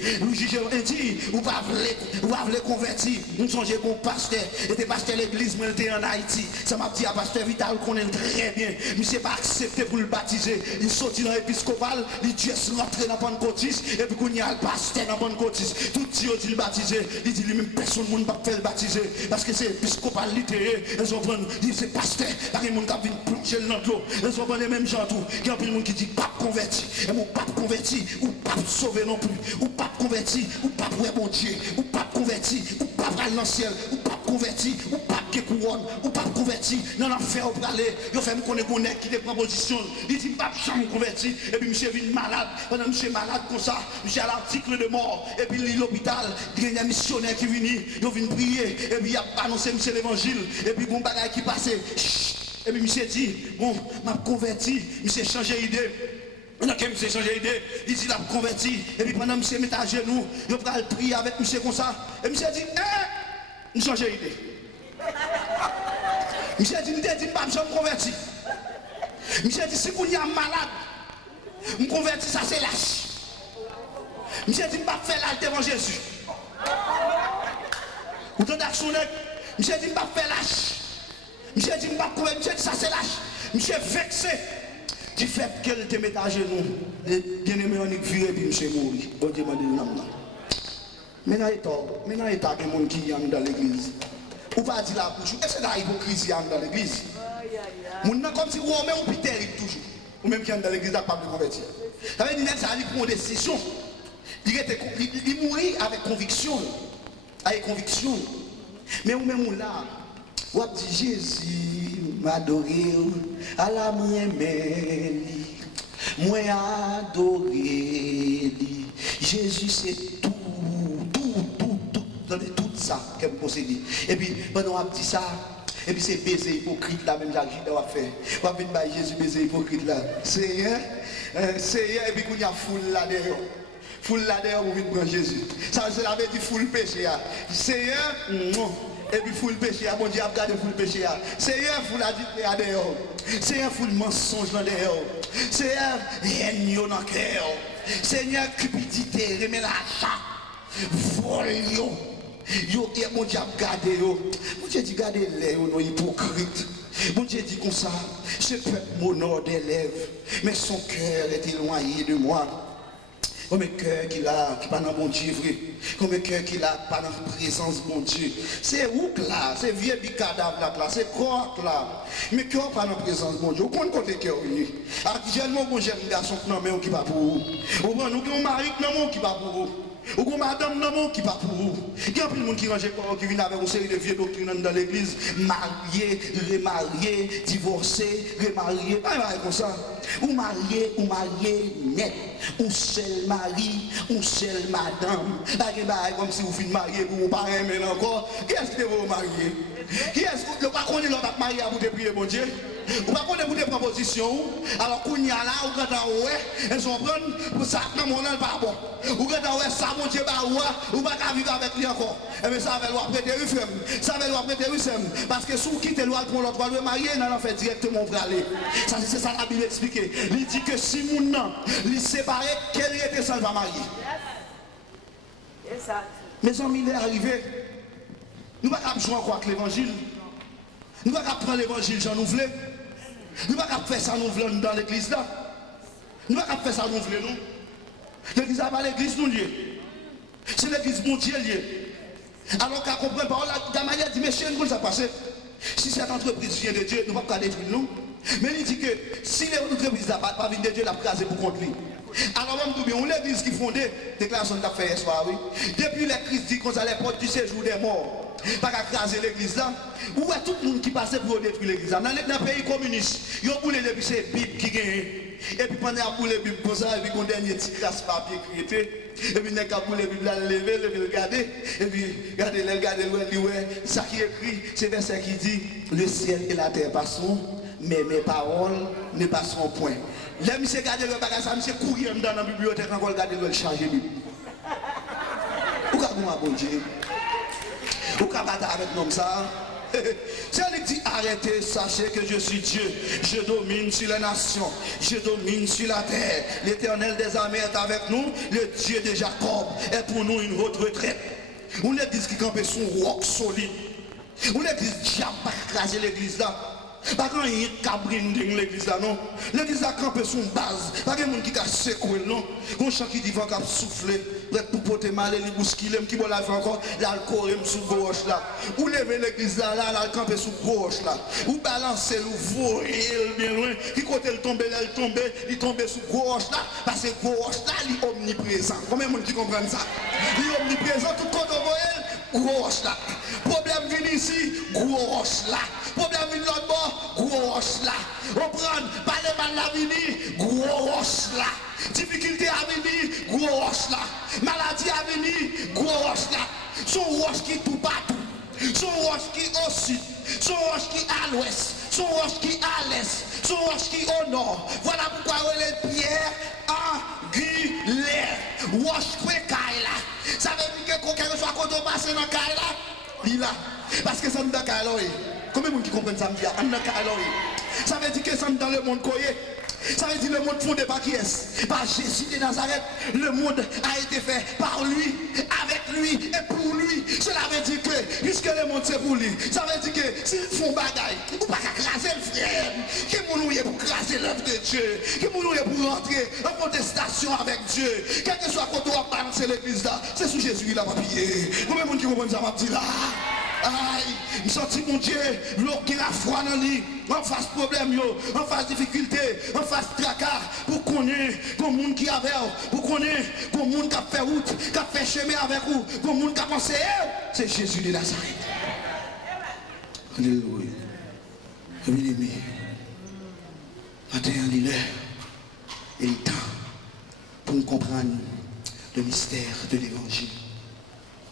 ou pas voulez convertir. Nous songez bon pasteur, et des pasteurs l'église, mais il était en Haïti, ça m'a dit à pasteur Vital qu'on est très bien. Il ne s'est pas accepté pour le baptiser. Il sortit dans l'épiscopal, il dit rentrer dans la Pentecôtiste, et puis qu'on y a le pasteur dans la Pentecôtiste. Tout Dieu dit le baptiser. Il dit lui-même personne ne peut faire le baptiser. Parce que c'est épiscopal littéraire. Ils ont pris, il dit c'est pasteur. Parce que les gens qui viennent plonger dans l'eau. Ils ont pris les mêmes gens tout. Il y a plein de gens qui disent pas converti. Et mon pas converti, ou pas sauvé non plus. Ou pas converti, ou pas pour bon Dieu. Ou pas converti, ou pas pour aller dans le ciel. Ou pas converti, ou pas pour couronne. Ou pas converti. Non, l'enfer, ou pour aller. Il fait me connaître. Qui te prend position, il dit pas jamais converti, et puis monsieur vient malade, pendant monsieur malade comme ça, monsieur à l'article de mort, et puis l'hôpital, il y a un missionnaire qui vient, il vient prier, et puis il a annoncé monsieur l'évangile, et puis bon bagage qui passe, et puis monsieur dit, bon, m'a converti, monsieur changé d'idée. On a quand même changé d'idée, il dit l'a converti, et puis pendant monsieur met à genoux, il va prier avec monsieur comme ça, et monsieur dit, il change d'idée. Monsieur dit, je ne pas me convertir. Monsieur dit, si vous êtes malade, me convertir, ça c'est lâche. Monsieur dit, je ne pas faire l'âge devant Jésus. Vous entendez action? Monsieur dit, je ne pas faire lâche. Monsieur dit, je ne pas convertir, monsieur dit, ça c'est lâche. Monsieur vexé du fait qu'elle te met à genoux. Bien-aimé, on est viré, puis monsieur mourir. Bon Dieu m'a dit, non. Maintenant, il y a des gens qui sont dans l'église. Ou pas dire la bouche, est-ce que c'est l'hypocrisie dans l'église? Mon nom comme si vous avez un Peter toujours. Ou même qui est dans l'église capable de convertir. Ça veut dire que ça prend une décision. Il mourit avec conviction. Avec conviction. Mais ou même là, vous avez dit Jésus m'adoré à la mienne. Moi adoré. Jésus c'est tout ça qu'elle possédait. Et puis, pendant on a dit ça, et puis c'est baiser hypocrite là, même Jacques Gida va faire. On va venir par Jésus baiser hypocrite là. C'est et puis il y a foule là derrière. Foule là derrière pour venir prendre Jésus. Ça veut dire foule péché. C'est Et puis, foule péché, bon Dieu a gardé foule péché. C'est un foule adultère à dehors. C'est un foule mensonge dans dehors. C'est un haine dans le cœur. Seigneur, cupidité, remet l'achat. Vol yo. Yo, et mon Dieu a gardé yo. Mon Dieu dit gardez les non hypocrite. Mon Dieu dit comme ça, ce peuple m'honore des lèvres, mais son cœur est éloigné de moi. Comme un cœur qu'il a, qui pas dans mon Dieu vrai. Comme un cœur qu'il a, pas dans la présence de mon Dieu. C'est où là, c'est vieux bicadavre là, c'est corps là. Mais cœur pas dans la présence de mon Dieu. Où qu'on côté cœur venu. Actuellement, mon jeune garçon qui pas pour vous. Ou bien nous avons un mari qui pas pour vous. Ou comme madame non qui pas pour vous. Il y a plus de monde qui range corps qui vient avec une série de vieux doctrines dans l'église, marié, remarié, divorcé, remarié, pas comme ça. Ou marié net, ou seul mari, ou seul madame. Pas comme si vous finissez marié pour vous pas aimer encore. Qui est-ce que vous mariez? Qui est-ce que vous ne connaissez pas marié à vous de prier mon Dieu? Vous ne connaissez pas des propositions. Alors qu'on y a là, ou quand on ouais, elles sont bonnes pour ça, non, mon nom pas bon. Ou quand on ouais, ça, mon Dieu, bah ouais, ou pas qu'à vivre avec lui encore. Et bien ça va lui prêter une femme. Ça va lui prêter une femme. Parce que si vous quittez l'autre pour l'autre, le marié, non, en fait directement vous aller. Ça, c'est ça la Bible explique. Il dit que si mon nom, il séparé, quel était ça, il va marier. Mes amis, il est arrivé. Nous ne pouvons pas jouer encore avec l'évangile. Nous ne pouvons pas prendre l'évangile, j'en ouvre. Nous ne pouvons pas faire ça nous voulons dans l'église là. Nous ne pouvons pas faire ça nous voulons. L'église n'est pas l'église nous liée. C'est l'église mon Dieu liée. Alors qu'à comprendre par là, la manière dit, monsieur, nous ça passe. Si cette entreprise vient de Dieu, nous ne pouvons pas détruire nous. Mais il dit que si l'entreprise n'a pas venu de Dieu, la craser pour contre lui. Alors, on dit, on l'église qui fondée, déclaration de fait hier soir, oui. Depuis les Christ dit qu'on allait porter du séjour des morts. Pas qu'à craser l'église là. Où est tout le monde qui passait pour détruire l'église là? Dans le pays communiste, ils ont boulé depuis ces Bibles qui gagnent. Et puis pendant qu'on boulé Bible comme ça, et puis qu'on dernier petit crasse papier créé. Et puis quand boulé Bible là, lever, regarder. Et puis regardez, ça qui est écrit, c'est verset qui dit, le ciel et la terre passeront, mais mes paroles ne passeront point. Là, monsieur garde le bagage, ça, monsieur courir dans la bibliothèque, encore regarder le charger Bible. Où est-ce qu'on bon Dieu? Où est-ce qu'on battre avec nous ça? C'est lui qui dit arrêtez, sachez que je suis Dieu, je domine sur les nations, je domine sur la terre. L'Éternel des armées est avec nous, le Dieu de Jacob est pour nous une haute retraite. On l'église qui campe son roc solide. On l'église diable pas craser l'église là. Pas quand il y a cabrinding l'église là non. L'église a campé son base. Pas que monde qui a secoué non. Un chant qui dit va cap souffler, prêt pour porter mal et bousculer qui bon la fait encore l'alcool sous gauche là. Ou lever l'église là là campé sous gauche là. Ou balancer le voyer bien loin qui côté le tomber il tombe sous gauche là parce que gauche là il est omniprésent. Combien de monde qui comprennent ça? Il est omniprésent tout côté voyer gauche là. Problème vient ici gauche là. Problème vient l'autre bord gauche là. On prend pas le mal la vini gauche là. Difficulté à venir gauche là. Maladie à venir gauche là. Son roche qui tout partout. Son roche qui au sud. Son roche qui à l'ouest. Son roche qui à l'est. Son roche qui au nord. Voilà pourquoi on est pierre angulaire. Roche qui là. Ça veut dire que quelqu'un soit quand on passe dans caille là. Il là. Parce que ça nous dans caille là. Combien de gens qui comprennent ça me dit dans caille là. Ça veut dire que ça dans le monde koye. Ça veut dire le monde fondé par qui est? Par Jésus de Nazareth. Le monde a été fait par lui, avec lui et pour lui. Cela veut dire que, puisque le monde c'est pour lui, ça veut dire que s'ils font bagaille, ils ne peuvent pas craser le frère. Qui est pour craser l'œuvre de Dieu? Qui est pour rentrer en contestation avec Dieu? Quel que soit quand on va balancer l'église là, c'est sous Jésus qu'il a papier. Combien de monde qui comprennent ça m'a dit là? Aïe, je sens mon Dieu, l'eau qui a froid dans lui, en face problème, en face difficulté, en face tracas, pour qu'on ait un monde qui a avec, pour qu'on ait un monde qui a fait route, qui a fait chemin avec vous, un monde qui a pensé, c'est Jésus de Nazareth. Alléluia. Bien-aimé, matin, il est l'heure et le temps pour nous comprendre le mystère de l'évangile.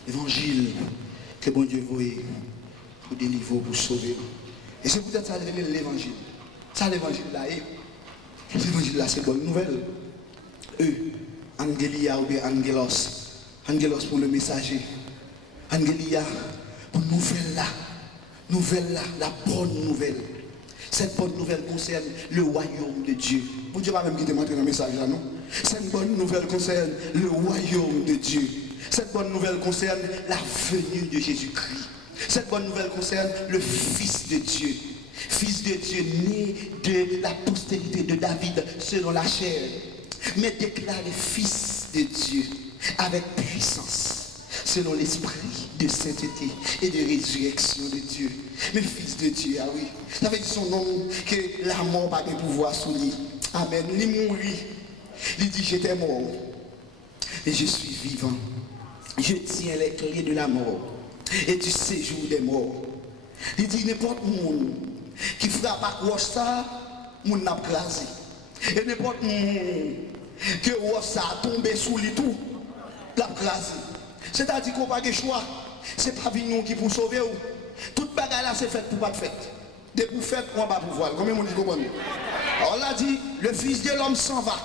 L'évangile que bon Dieu voyait pour délivrer, pour sauver. Et c'est peut-être ça l'évangile. Ça l'évangile là. L'évangile là, c'est bonne nouvelle. Eux, Angelia ou bien Angelos. Angelos pour le messager. Angelia nouvelle là, la bonne nouvelle. Cette bonne nouvelle concerne le royaume de Dieu. Bon Dieu va même quitter dans le message là, non? Cette bonne nouvelle concerne le royaume de Dieu. Cette bonne nouvelle concerne la venue de Jésus-Christ. Cette bonne nouvelle concerne le Fils de Dieu. Fils de Dieu né de la postérité de David selon la chair, mais déclaré Fils de Dieu avec puissance, selon l'esprit de sainteté et de résurrection de Dieu. Mais Fils de Dieu, ah oui, ça veut dire son nom que la mort n'a pas de pouvoir sur lui. Amen. Il mourit. Il dit j'étais mort et je suis vivant. Je tiens les clés de la mort et du séjour des morts. Il dit n'importe monde qui frappe à quoi ça, mon n'a crasé. Et n'importe monde que ça a tombé sous lui tout, l'a crasé. C'est-à-dire qu'on n'a pas de choix. Ce n'est pas Vignon qui pour sauver ou. Toute bagarre là c'est fait pour pas de fête. Dès que vous faites, on va pas pouvoir. Combien on dit comprendre? Alors là dit, le Fils de l'homme s'en va,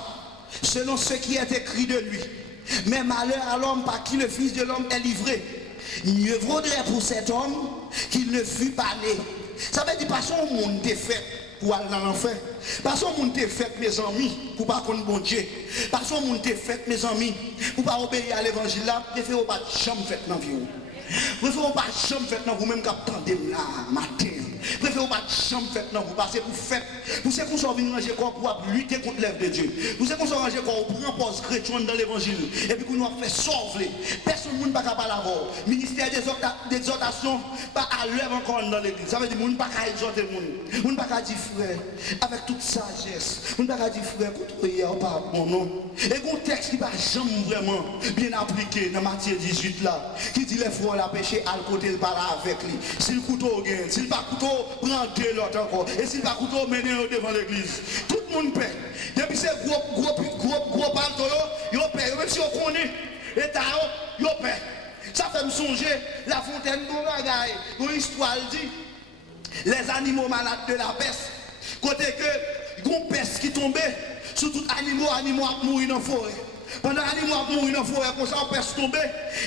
selon ce qui est écrit de lui. Mais malheur à l'homme par qui le Fils de l'homme est livré. Mieux vaudrait pour cet homme qu'il ne fût pas né. Ça veut dire pas son monde est fait pour aller dans l'enfer. Pas son monde est fait mes amis pour pas connaître bon Dieu. Pas son monde est fait mes amis pour pas obéir à l'évangile là. Préférez pas jamais fait dans vie. Préférez pas jamais fait dans vous-même quand attendez là matin. Préférez pas jamais fait dans vous passer pour faire. Vous savez qu'on soit venu manger quoi pour lutter contre l'œuvre de Dieu. Vous savez qu'on soit manger quoi pour prendre pause chrétien dans l'évangile et puis qu'on nous a fait sauver. Personne ne peut pas l'avoir. Ministère d'exhortation pas à l'œuvre encore dans l'église. Ça veut dire qu'on ne peut pas exhorter le monde. On ne peut pas dire frère avec toute sagesse. On ne peut pas dire frère contre pas mon nom. Et un texte qui va jamais vraiment bien appliqué dans Matthieu 18 là qui dit les frères la péché à côté le parler avec lui. Si le couteau gagne, si le pas couteau prend deux l'autre encore et si le pas couteau mener devant l'église. Tout le monde paie. Depuis ces gros palto yo paie même si on connaît et yo paie. Ça fait me songer la fontaine de bagaille. Une histoire dit les animaux malades de la peste. Côté que une peste qui tombait sur tout animaux à mourir dans la forêt. Pendant que les animaux à mourir dans la forêt, comme ça, on peste tomber.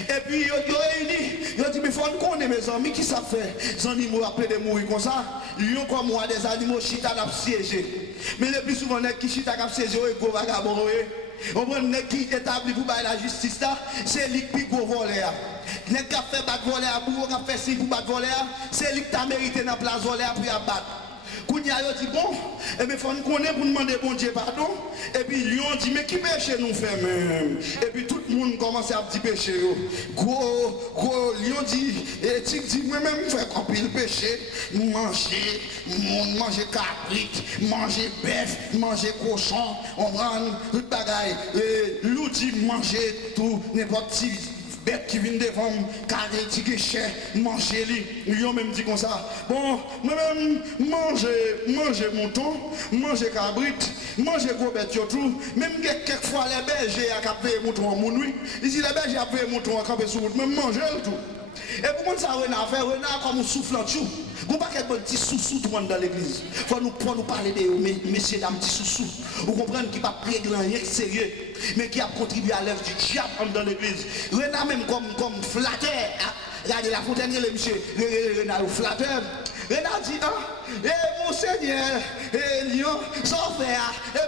Et puis, ils ont réuni. Ils ont dit, mais il faut qu'on connaisse mes amis, qui ça fait? Les animaux après de mourir comme ça. Ils ont comme moi des animaux chita à siéger. Mais le plus souvent, les qui chita à siéger, ils sont vagabonds. On prend les qui établit pour la justice, c'est lui qui go voler. Les qui fait battre voler à bout, qui fait si pour battre voler, c'est lui qui a mérité dans la place voler pour battre. Kounya yo dit bon, et bien il faut nous connaître pour demander bon Dieu pardon. Et puis lui on dit mais qui péché nous fait même. Et puis tout le monde commence à dire péché. Gros, lion dit, et tu dis moi-même je fais comme il péché, manger cabrit, manger bœuf, manger cochon, on prend tout bagaille. Loup dit manger tout n'importe qui. Bête qui vient devant carré, tigre cher, manger lui. Ils ont même dit comme ça. Bon, moi-même, manger mouton, manger cabrit, manger gros bête tout. Même quelquefois les bergers à capter mouton en mon nuit. Ici les bergers à capter mouton à capter sur route, même manger tout. Et pour moi ça Renard fait, Renard comme un souffle en dessous. Vous pas qu'être petit sous-sous tout le monde dans l'église. Faut nous parler de messieurs dames petits sous-sous. Vous comprenez qui pas régler rien sérieux, mais qui a contribué à l'œuvre du diable dans l'église. Renard même comme flatteur. Regardez la fontaine, les messieurs, Renard flatteur. Renard dit, mon Seigneur, Lion, sans faire, et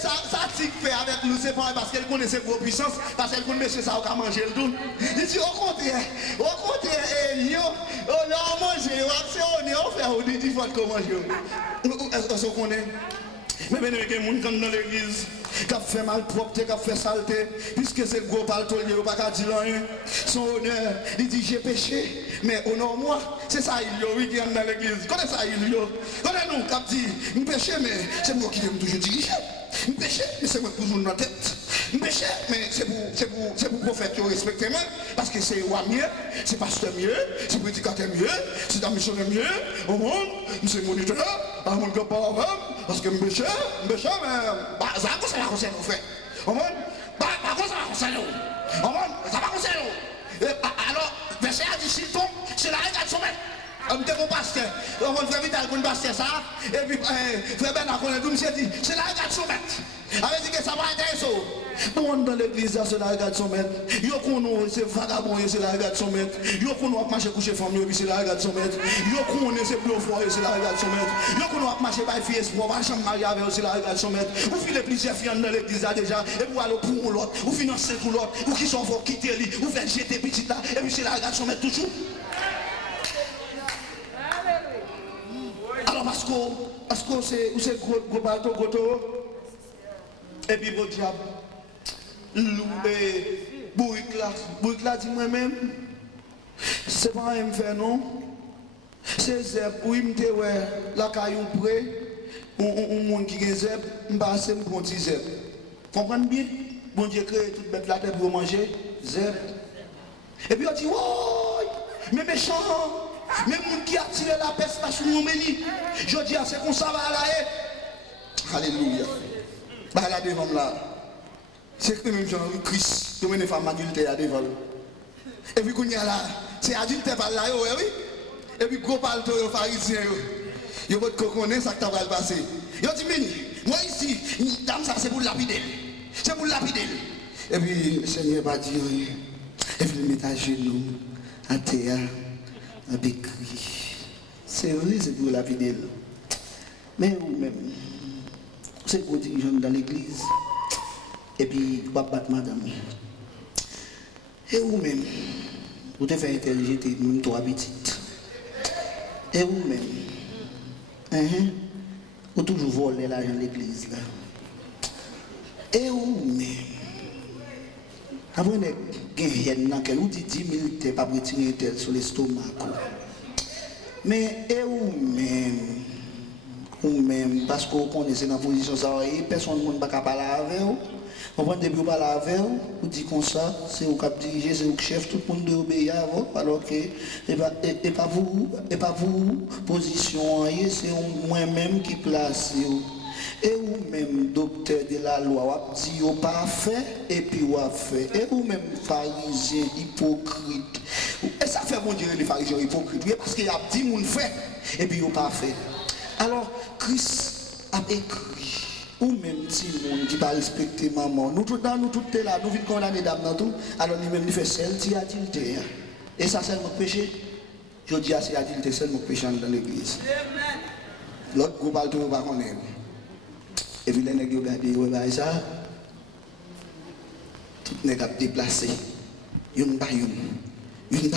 ça fait avec nous, c'est pas parce qu'elle connaît ses gros puissances, parce qu'elle connaît monsieur ça, on va manger le tout. Il dit, au contraire, Lion, on a mangé, on fait, on dit, il faut qu'on mange. Est-ce qu'on connaît? Mais il y a des gens qui sont dans l'église, qui fait malpropreté, qui fait saleté, puisque c'est le gros palto, il n'y a pas qu'à dire rien. Son honneur, il dit j'ai péché, mais honore-moi. C'est ça, il qui est dans l'église. Connais ça, il y a. Connais-nous, qui dit, je péché, mais c'est moi qui aime toujours diriger. Je péché, mais c'est moi qui toujours dans la tête. Je péché, mais c'est pour prophète qui respecte moi, parce que c'est roi mieux, c'est pasteur mieux, c'est prédicateur mieux, c'est un missionnaire mieux, au monde, c'est moniteur, un monde qui n'a pas parce que je péché, mais ça va concerne nous, frère. Au monde, ça va concerne nous. Au monde, ça va concerne nous. Alors, verset a dit, s'il tombe, c'est la regarde son maître. On était mon pasteur. On va faire vite avec mon pasteur ça. Et puis, frère Bernard, on a dit, c'est la regarde son maître. Avec dit que ça va intéresser. Bon, dans l'église, c'est la regarde son maître. Yo qu'on c'est vagabond, c'est la regarde son maître. Yo qu'on va marcher coucher femme, c'est la regarde son maître. Yo qu'on c'est plus fort, c'est la regarde son maître. Yo qu'on va marcher par fille espoir, va chambre mariée avec, c'est la regarde son maître. Ou filez plusieurs filles dans l'église déjà, et vous allez pour l'autre, ou financer pour l'autre, ou qui sont forts quitter lui, ou faire jeter petit là, et puis c'est la regarde son maître toujours. Alors parce que c'est gros bateau, gros taureau. Et puis votre diable, bourrique là dit moi-même, c'est pas un faire non. C'est zèbre, oui, m'te ouais, la caillou près, on monde qui est zèbre, m'passe m'prend petit zèbre. Comprenez bien? Bon Dieu crée toute bête la tête pour manger, zèbre. Et puis on dit, oh, mais méchant. Mais moun qui a tiré la peste là sur mon béni, je dis, c'est comme ça va là. Alléluia. Bah là devant là. C'est que même Jean-Christ, qui mène une femme adultère devant. Et puis qu'on y a là, c'est adultère par là, oui. Et puis gros parle aux pharisiens. Yo votre connaît ça que t'as va passer. Yo dit mais moi ici, dame ça c'est pour lapider. C'est pour lapider. Et puis le Seigneur va dire et puis il met à genoux à terre. Avec cri. C'est vrai, c'est pour la fidèle. Mais vous-même, c'est pour dirigeant dans l'église. Et puis, vous battre madame. Et vous-même, vous te faites intelligent, nous trois petites. Et vous-même, vous toujours voler l'argent de l'église. Et vous-même, avant de gagner dans quel ou dit 10 000 t'es pas retirer tel sur l'estomac. Mais et ou même parce qu'on connaît dans la position ça personne ne peut pas parler avec vous. On prend depuis parler avec vous, vous dit comme ça, c'est vous qui dirigez, c'est vous qui chef, tout le monde doit obéir à vous, alors que et pas vous position c'est moi-même qui place. Et vous-même, docteur de la loi, vous dites, vous pas fait, et puis vous fait. Et vous-même, pharisien, hypocrite. Et ça fait bon Dieu, les pharisiens hypocrites. Parce qu'il y a dit, vous fait, et puis vous pas fait. Alors, Christ a écrit, ou même si monde qui pas respecter maman, nous tous là, nous venons condamner d'âme dans tout, alors lui-même, il fait celle qui a adultère. Et ça, c'est notre péché. Je dis à c'est adultère, c'est notre péché dans l'église. L'autre groupe, il ne va pas connaître. Et puis les nègres regardent ça, tout les nègres déplacés. Yon ba yon. Et puis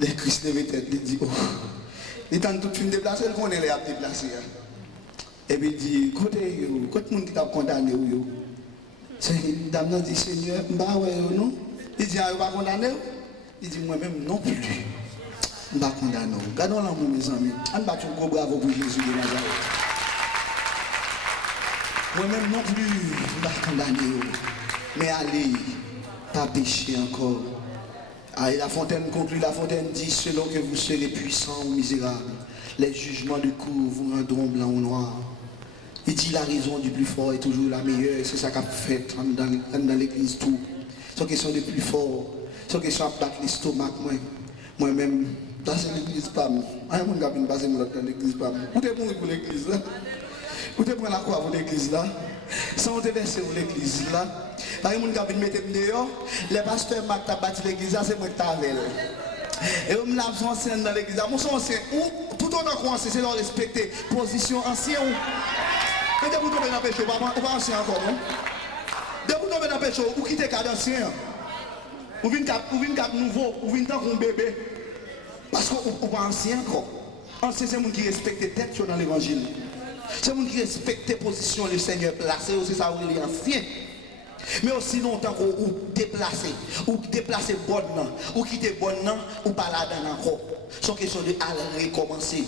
les Christ lève tête, il dit, oh, il tente tout film déplacé, il connaît les a déplacés. Et puis il dit, côté monde qui t'a condamné, c'est dame dit, Seigneur, bah ouais, non. Il dit, il va condamner. Il dit, moi-même non plus. Je ne vais pas condamner. Gardons l'amour, mes amis. On ne va pas faire un bravo pour Jésus de Nazareth. Moi-même non plus, je ne vais pas condamner. Mais allez, pas pécher encore. Allez, la fontaine conclut, la fontaine dit, selon que vous serez puissants ou misérables, les jugements de cour vous rendront blanc ou noir. Il dit la raison du plus fort est toujours la meilleure, et c'est ça qu'a fait dans l'église tout. C'est question de plus fort, c'est question de battre l'estomac, moi-même, passer l'église pas moi. Je ne vais pas passer dans l'église pas moi. Où est-ce que pour l'église là? Où est-ce que la croix pour l'église là? Sans te verser pour l'église là. Par exemple, je vais mettre dehors, les pasteurs qui ont bâti l'église là, c'est moi qui t'avais. Et on me l'a ancien dans l'église là. Moi, je suis ancien. Tout autant qu'on c'est de respecter position ancienne. Mais dès que vous tombez dans le péché, vous ne pas ancien encore, non? Dès que vous tombez dans le péché, vous quittez le cadre ancien. Vous venez cap nouveau, vous venez comme un bébé. Parce que vous pas ancien encore. Ancien, c'est le monde qui respecte les têtes dans l'évangile. C'est le monde qui respecte les positions du Seigneur placé, c'est ça où il est ancien. Mais aussi longtemps qu'on déplacer bonne, ou quitter bonne, ou pas là-dedans encore. C'est une question de aller recommencer.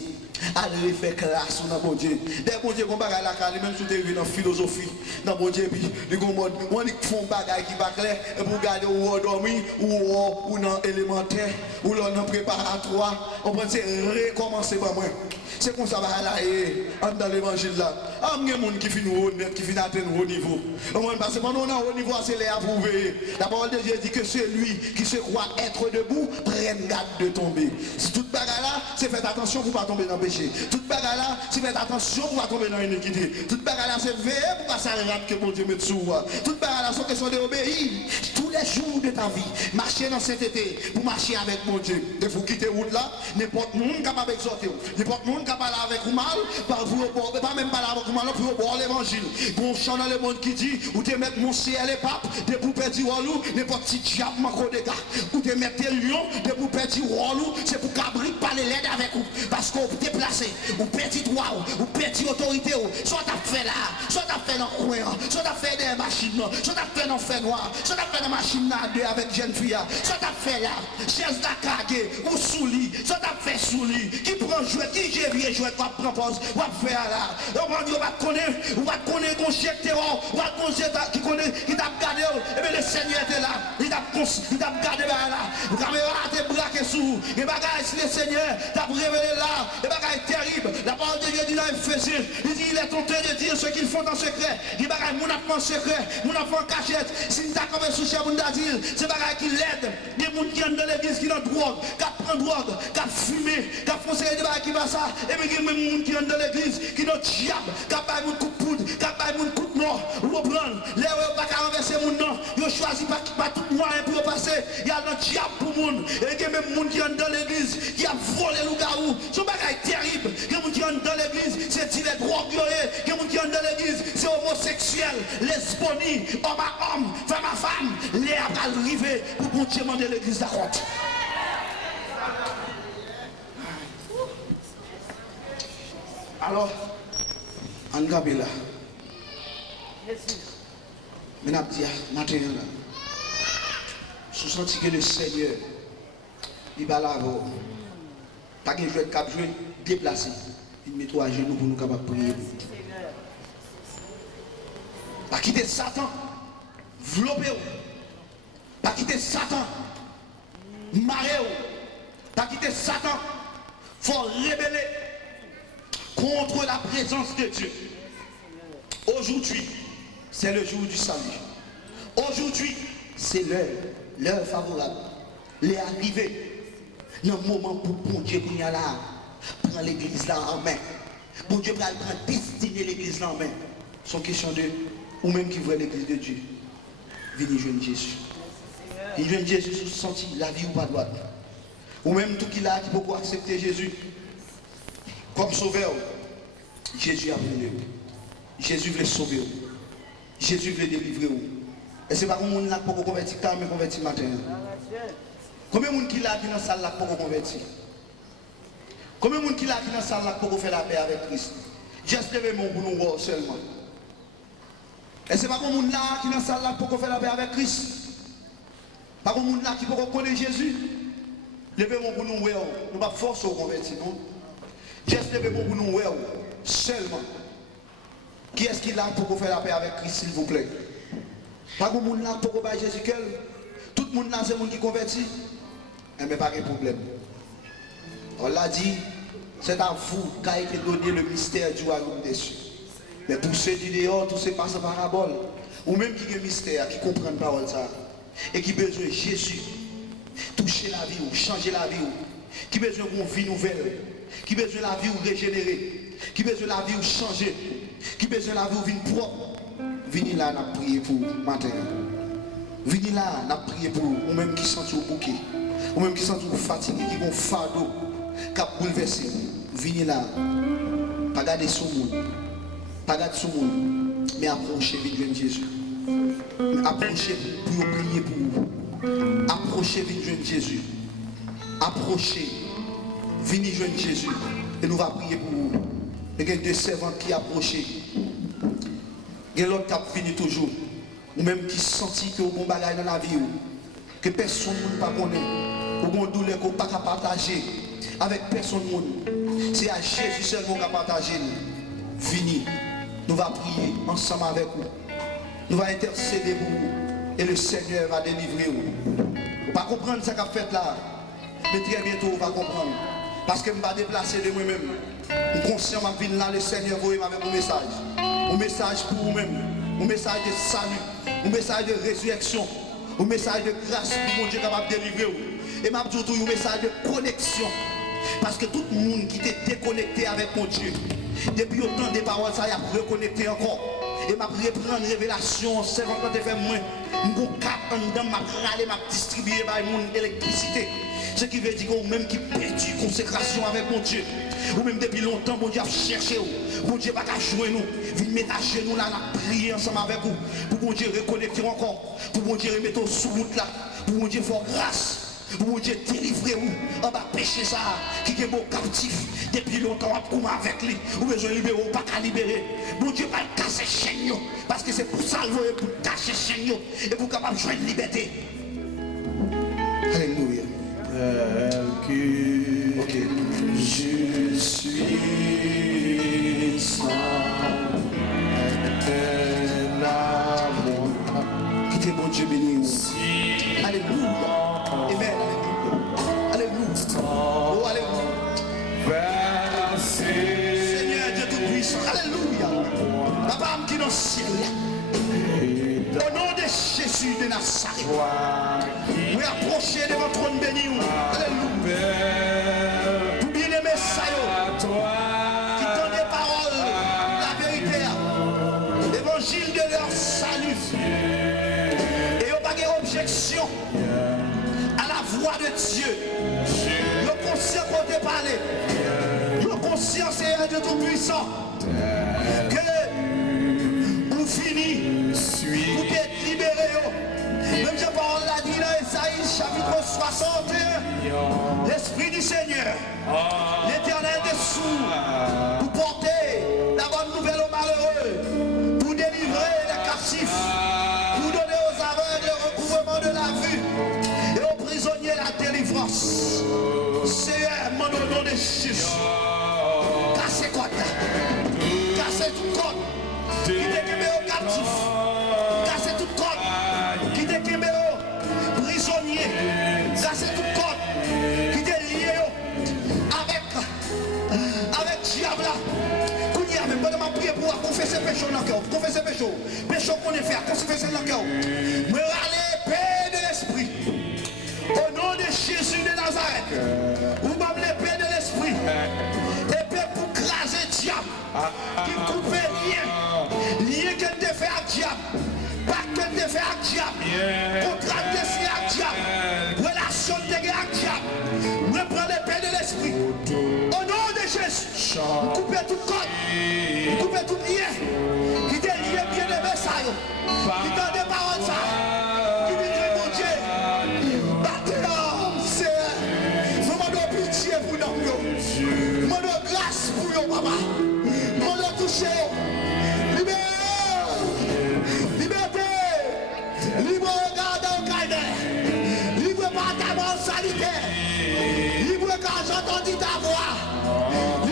Allez faire classe dans bon Dieu. Des bon Dieu qu'on bagaille la cali même sous arrivé dans philosophie dans bon Dieu puis les mode on dit font bagaille qui pas clair et pour garder ou dormir ou dans élémentaire ou dans préparatoire on prend c'est recommencer par moi. C'est comme ça va là et dans l'évangile là. Ah il y a des gens qui finissent honnête qui finissent atteindre haut niveau. Parce que pendant on a haut niveau c'est les approuver. La parole de Dieu dit que celui qui se croit être debout prenne garde de tomber. Si toute bagarre là, c'est faire attention pour pas tomber dans le péché. Toute bagarre là, c'est faire attention pour pas tomber dans l'iniquité. Toute bagarre là, c'est veiller pour pas s'arrêter que mon Dieu met sous. Toute bagarre là, c'est question d'obéir tous les jours de ta vie. Marcher dans cet été pour marcher avec mon Dieu. De vous quitter route là, n'importe monde capable d'exhorter, n'importe monde capable avec vous mal, pas même pas avec vous mal pour boire l'évangile. Bon chant dans le monde qui dit, ou te mettre mon ciel et pape, des poupées du walou, n'importe qui diable manque de gars, ou te mettre tes lions, des poupées du walou, c'est pour cabri parler l'aide avec vous, parce qu'on vous déplacer, ou petit droit, ou petit autorité, soit t'as fait là, soit t'as fait dans le coin, soit t'as fait des machines, soit t'as fait dans le fer noir, soit t'as fait dans la machine à deux avec jeune fille, soit t'as fait là, chaise d'accaguer, ou sous lit, soit t'as fait sous lit, qui prend jouet, qui j'ai bien joué, quoi prend pause, ou va faire là, on va connaître qu'on chèque terror, ou va connaître qui connaît, qui t'a gardé, et bien le Seigneur était là, il t'a gardé là, la caméra t'es braqué sous, et bagaille si le Seigneur t'a révélé là, et bagaille terrible, la parole de Dieu dit dans Ephésiens, il dit il est tenté de dire ce qu'ils font en secret, il bagaille mon enfant secret, mon enfant cachette, si t'as comme un souci à mon dadil, c'est bagaille qui l'aide, des gens qui entrent dans l'église qui ont drogue, qui prennent drogue, qui fument, qui font des bagailles qui va ça, et bien il y a même des gens qui entrent dans l'église qui ont diable, qui ont un coup de poudre, qui ont un coup de mort, ou reprendre, les gens qui ont renversé mon nom, ils ont choisi pas tout moyen pour passer, il y a un diable pour le monde, et il y a même des gens qui entrent dans l'église, qui a volé le garou, c'est un bagage terrible, il y a des gens qui entrent dans l'église, c'est des drogues, il y a des gens qui entrent dans l'église, c'est homosexuel, lesbonie, homme à homme, femme à femme, les à arriver pour continuer à demander l'église d'accord. Alors, en Gabela, je vais dire, maintenant, je sens que le Seigneur, il va là, pas que je vais jouer, déplacer, il met toi à genoux pour nous capables de prier. Pas quitter Satan, vlopper, pas quitter Satan, marrer, pas quitter Satan, il faut rébeller contre la présence de Dieu. Aujourd'hui, c'est le jour du salut. Aujourd'hui, c'est l'heure favorable. Les arrivés, le moment pour bon Dieu pour y aller là, prendre l'église là en main. Bon Dieu va prendre destiner l'église là en main. C'est une question de, ou même qui voit l'église de Dieu, venez joindre Jésus. Il joindre Jésus sous senti la vie ou pas droite. Ou même tout qui là qui peut accepter Jésus comme sauveur. Jésus a venu. Jésus veut sauver. Jésus veut délivrer. Et c'est pas comme on n'a pas converti, quand même converti matin. Combien de gens qui là qui dans la salle là pour convertir? Combien de gens qui là qui dans la salle là pour faire la paix avec Christ? Juste lever mon pour nous voir seulement. Et c'est pas comme on là qui dans la salle là pour faire la paix avec Christ. Pas comme on là qui peut connaître Jésus. Levez mon pour nous voir. Nous pas forcer au convertir non. Juste lever mon pour nous voir seulement. Qui est-ce qui est là pour faire la paix avec Christ s'il vous plaît? Pas comme on là pour faire Jésus seul. Tout le monde là c'est le monde qui convertit. Mais pas de problème. On l'a dit, c'est à vous qu'a été donné le mystère du royaume des cieux. Mais pour ceux du dehors, tout se passe en parabole. Ou même qui ont un mystère, qui comprennent la parole ça. Et qui besoin de Jésus. Toucher la vie ou changer la vie ou. Qui besoin d'une vie nouvelle. Qui besoin de la vie ou régénérer. Qui besoin de la vie ou changer. Qui besoin de la vie ou venir propre. Venez là, on a prié pour matin. Venez là, on a prié pour ou même qui sont au bouquet. Ou même qui sont fatigués, qui ont fardeau, qui ont bouleversé. Venez là, pas garder son monde, pas garder son monde, mais approchez, venez Jésus. Approchez pour prier pour vous. Approchez, venez Jésus. Approchez, venez joindre Jésus. Et nous allons prier pour vous. Il y a deux servantes qui approchent. Il y a l'autre qui finit toujours. Ou même qui sentit que vous avez un bagage dans la vie. Que personne ne peut pas connaître. Ou une douleur qu'on ne peut pas partager. avec personne monde. C'est à Jésus seulement qu'on va partager. Fini. Nous allons prier ensemble avec vous. Nous allons intercéder pour vous. Et le Seigneur va délivrer vous. Pas comprendre ce qu'a fait là. Mais très bientôt, on va comprendre. Parce que je ne vais pas déplacer de moi-même. Je suis conscient que je là, le Seigneur vous avec mon message. Un message pour vous-même. Un message de salut. Un message de résurrection. Un message de grâce pour mon Dieu capable de délivrer vous. Et je dis un message de connexion. Parce que tout le monde qui était déconnecté avec mon Dieu, depuis autant de paroles, ça y a reconnecté encore. Et m'a reprendre révélation, 50 ans de faire moins. M'go cap en dedans, m'a râler, m'a distribuer par mon électricité. Ce qui veut dire que même qui perdu consécration avec mon Dieu. Ou même depuis longtemps, mon Dieu a cherché vous. Mon Dieu va jouer nous. Venez mettre à genoux là, prier ensemble avec vous. Pour mon Dieu reconnecter encore. Pour mon Dieu remettre sous route là. Pour mon Dieu faire grâce. Pour mon Dieu délivrer vous. En bas péché ça. Qui est beau captif. Depuis longtemps, on va avec lui. Ou besoin de libérer ou pas qu'à libérer. Mon Dieu va casser chaîne. Parce que c'est pour ça qu'il veut pour cacher chaîne. Et pour capable de jouer de liberté. Alléluia. Ok. Je suis sans un amour. Quittez mon Dieu béni. Alléluia. Amen. Alléluia. Oh, alléluia. Seigneur Dieu Tout-Puissant. Alléluia. Papa qui est dans le ciel. Au nom de Jésus de Nazareth. Vous approchez de votre trône béni. Alléluia. Pour bien aimer ça. Qui donne des paroles. La vérité. L'évangile de leur salut. Et vous n'avez pas d'objection à la voix de Dieu. Vous êtes conscient qu'on te parle. Vous êtes conscient, Seigneur Dieu Tout-Puissant, que vous finissez, vous êtes libérés. Même si parole l'a dit dans Esaïe chapitre 61, l'Esprit du Seigneur, l'Éternel des sourds, pour porter la bonne nouvelle aux malheureux, pour délivrer les captifs, pour donner aux aveugles le recouvrement de la vue et aux prisonniers la délivrance. Seigneur, mon nom de Jésus, cassez côte, cassez tout côte, qui déquemé aux captifs, cassez tout côte, qui déquemé aux prisonniers, cassez tout côte, qui est lié avec diable là. Mais pendant ma prière pour confesser péché dans le cœur, confesser péché, péché qu'on est fait, confesser dans le cœur. Me râler, paix de l'esprit. Au nom de Jésus de Nazareth, vous m'avez l'épée de l'esprit. Épée pour craser diable. Qui coupe lien. Lien qu'elle te fait à diable. Pas qu'elle te fait à diable. Contrat de à diable. Relation de à diable. Me prends l'épée de l'esprit. Au nom de Jésus, vous coupez tout code. Vous coupez tout lien. Qui te lié bien de Messaï. Qui donne des paroles ça. Qui dit mon Dieu. Pitié pour nous, mon grâce pour nous, papa, mon toucher, liberté, libre regard dans le cahier, libre partage sanitaire, libre quand j'entends ta voix,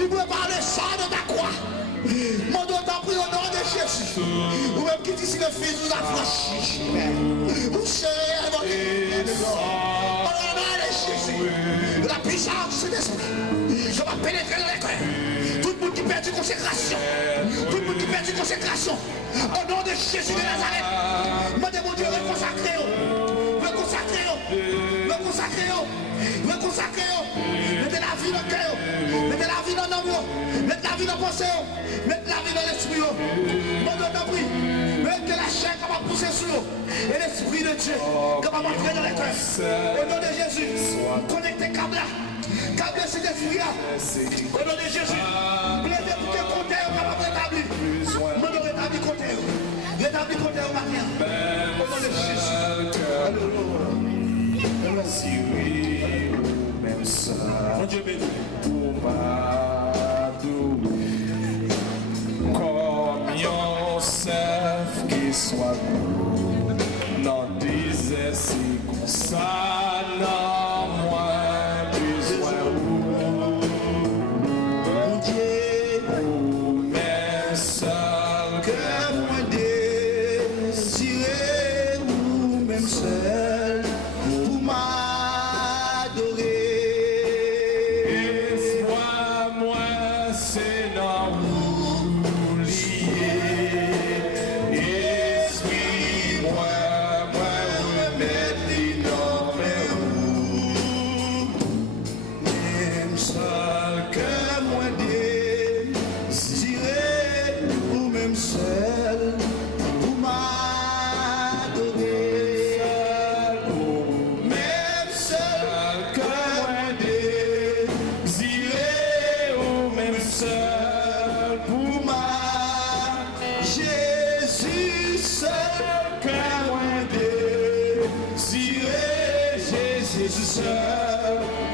libre par le sang de ta croix. Mon Dieu t'en prie au nom de Jésus, ou même qui dit si le Fils nous a franchi, vous serez mon Dieu. La puissance de l'esprit, je vais pénétrer dans les cœurs. Tout le monde qui perd du consécration, tout le monde qui perd du consécration, au nom de Jésus de Nazareth, demandez mon Dieu, reconsacrez-vous, mettez la vie dans le cœur, mettez la vie dans l'amour, mettez la vie dans le pensée, mettez la vie dans l'esprit. Mon Dieu t'en prie, mettez la chair capable de pousser sur vous, et l'esprit de Dieu capable d'entrer dans les cœurs. Au nom de Jésus, connectez câble là, câble cet esprit là. Au nom de Jésus, plaidez pour que le compteur capable de rétablir. Mon Dieu rétablit le compteur. Rétablit le compteur matin. Au nom de Jésus. Mon Dieu béni. Comme un serf qui soit non disait si comme ça, non moins besoin.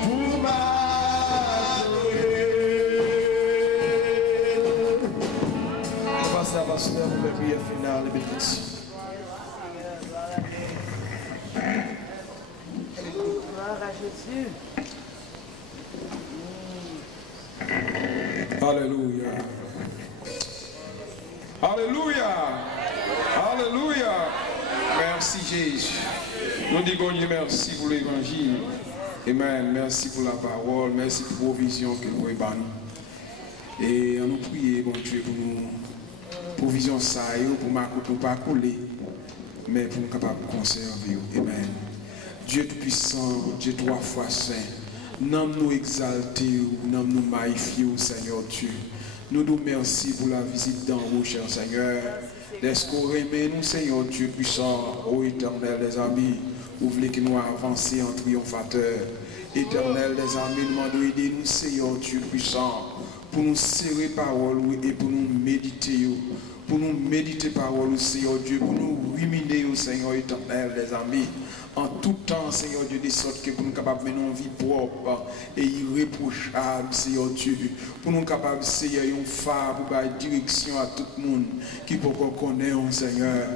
pour m'adorer. On va passer à pasteur pour la prière finale et bénédiction. Gloire à Jésus. Alléluia. Alléluia. Alléluia. Merci Jésus. Nous disons Dieu merci pour l'évangile. Amen. Merci pour la parole. Merci pour la provision que vous avez donnée. Et nous prions, bon Dieu, pour nous. Provision ça, pour ne pas couler, mais pour nous capables de conserver. Amen. Dieu Tout-Puissant, Dieu trois fois saint, nous nous exalter, nous nous magnifier, Seigneur Dieu. Nous nous remercions pour la visite dans vous, cher Seigneur. Laisse qu'on remet nous, Seigneur Dieu puissant, ô éternel des amis. Vous voulez que nous avancions en triomphateur. Éternel des amis, nous demandons aider nous, Seigneur Dieu puissant, pour nous serrer parole et pour nous méditer. Pour nous méditer parole, Seigneur Dieu, pour nous ruminer, Seigneur éternel des amis. En tout temps, Seigneur Dieu, de sorte que pour nous capables de mener une vie propre et irréprochable, Seigneur Dieu, pour nous capables, Seigneur, un phare pour donner direction à tout le monde qui peut connaître, Seigneur.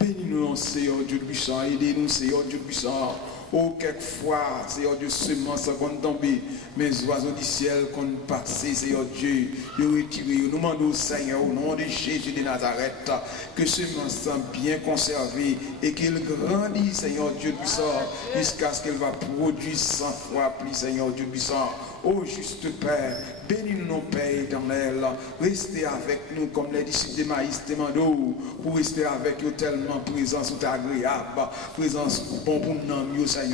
Bénis-nous, Seigneur Dieu puissant, aidez-nous, Seigneur Dieu puissant. Oh, quelquefois, Seigneur Dieu, semences qu'on tombé, mais oiseaux du ciel qu'on passé, Seigneur Dieu, de retirer. Nous demandons, Seigneur, au nom de Jésus de Nazareth, que semences sont bien conservées et qu'elles grandissent, Seigneur Dieu puissant, jusqu'à ce qu'elle va produire 100 fois plus, Seigneur Dieu puissant. Oh, juste Père, bénis-nous, nos Pères éternels. Restez avec nous comme les disciples de Maïs demandent, pour rester avec eux tellement présence ou agréable, présence bon pour nous, Seigneur.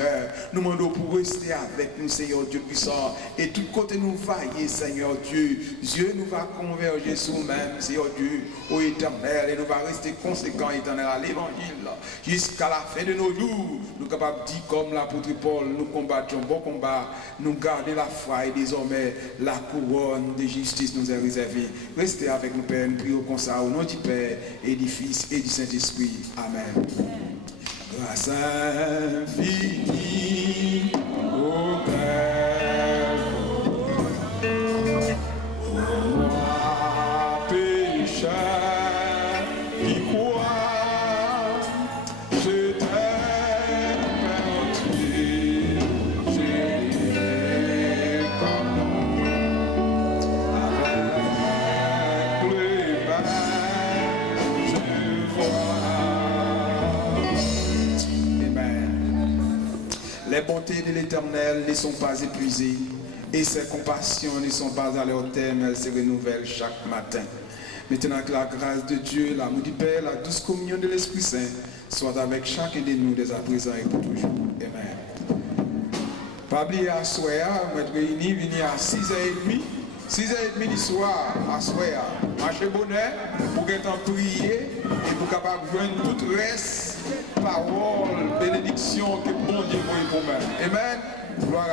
Nous demandons pour rester avec nous, Seigneur Dieu puissant. Et tout côté nous vailler, Seigneur Dieu. Dieu nous va converger sur nous-mêmes, Seigneur Dieu, au éternel. Et nous va rester conséquents, éternel, à l'évangile. Jusqu'à la fin de nos jours, nous sommes capables de dire comme l'apôtre Paul, nous combattons bon combat, nous gardons la foi. Et désormais, la couronne de justice nous est réservée. Restez avec nous, Père. Nous prions comme ça au nom du Père et du Fils et du Saint-Esprit. Amen. Grâce infinie au Père, pour moi, pécheur qui croit, je t'aime perdu. Les bontés de l'Éternel ne sont pas épuisées et ses compassions ne sont pas à leur terme, elles se renouvellent chaque matin. Maintenant que la grâce de Dieu, l'amour du Père, la douce communion de l'Esprit Saint soit avec chacun de nous dès à présent et pour toujours. Amen. Pas oublier à soir, on va être réunis, venir à 6h30. 6h30 du soir, à soir, marchez bonheur, pour qu'être prier et pour capable de joindre tout le reste, parole, bénédiction que bon Dieu vous pour moi. Amen. Gloire à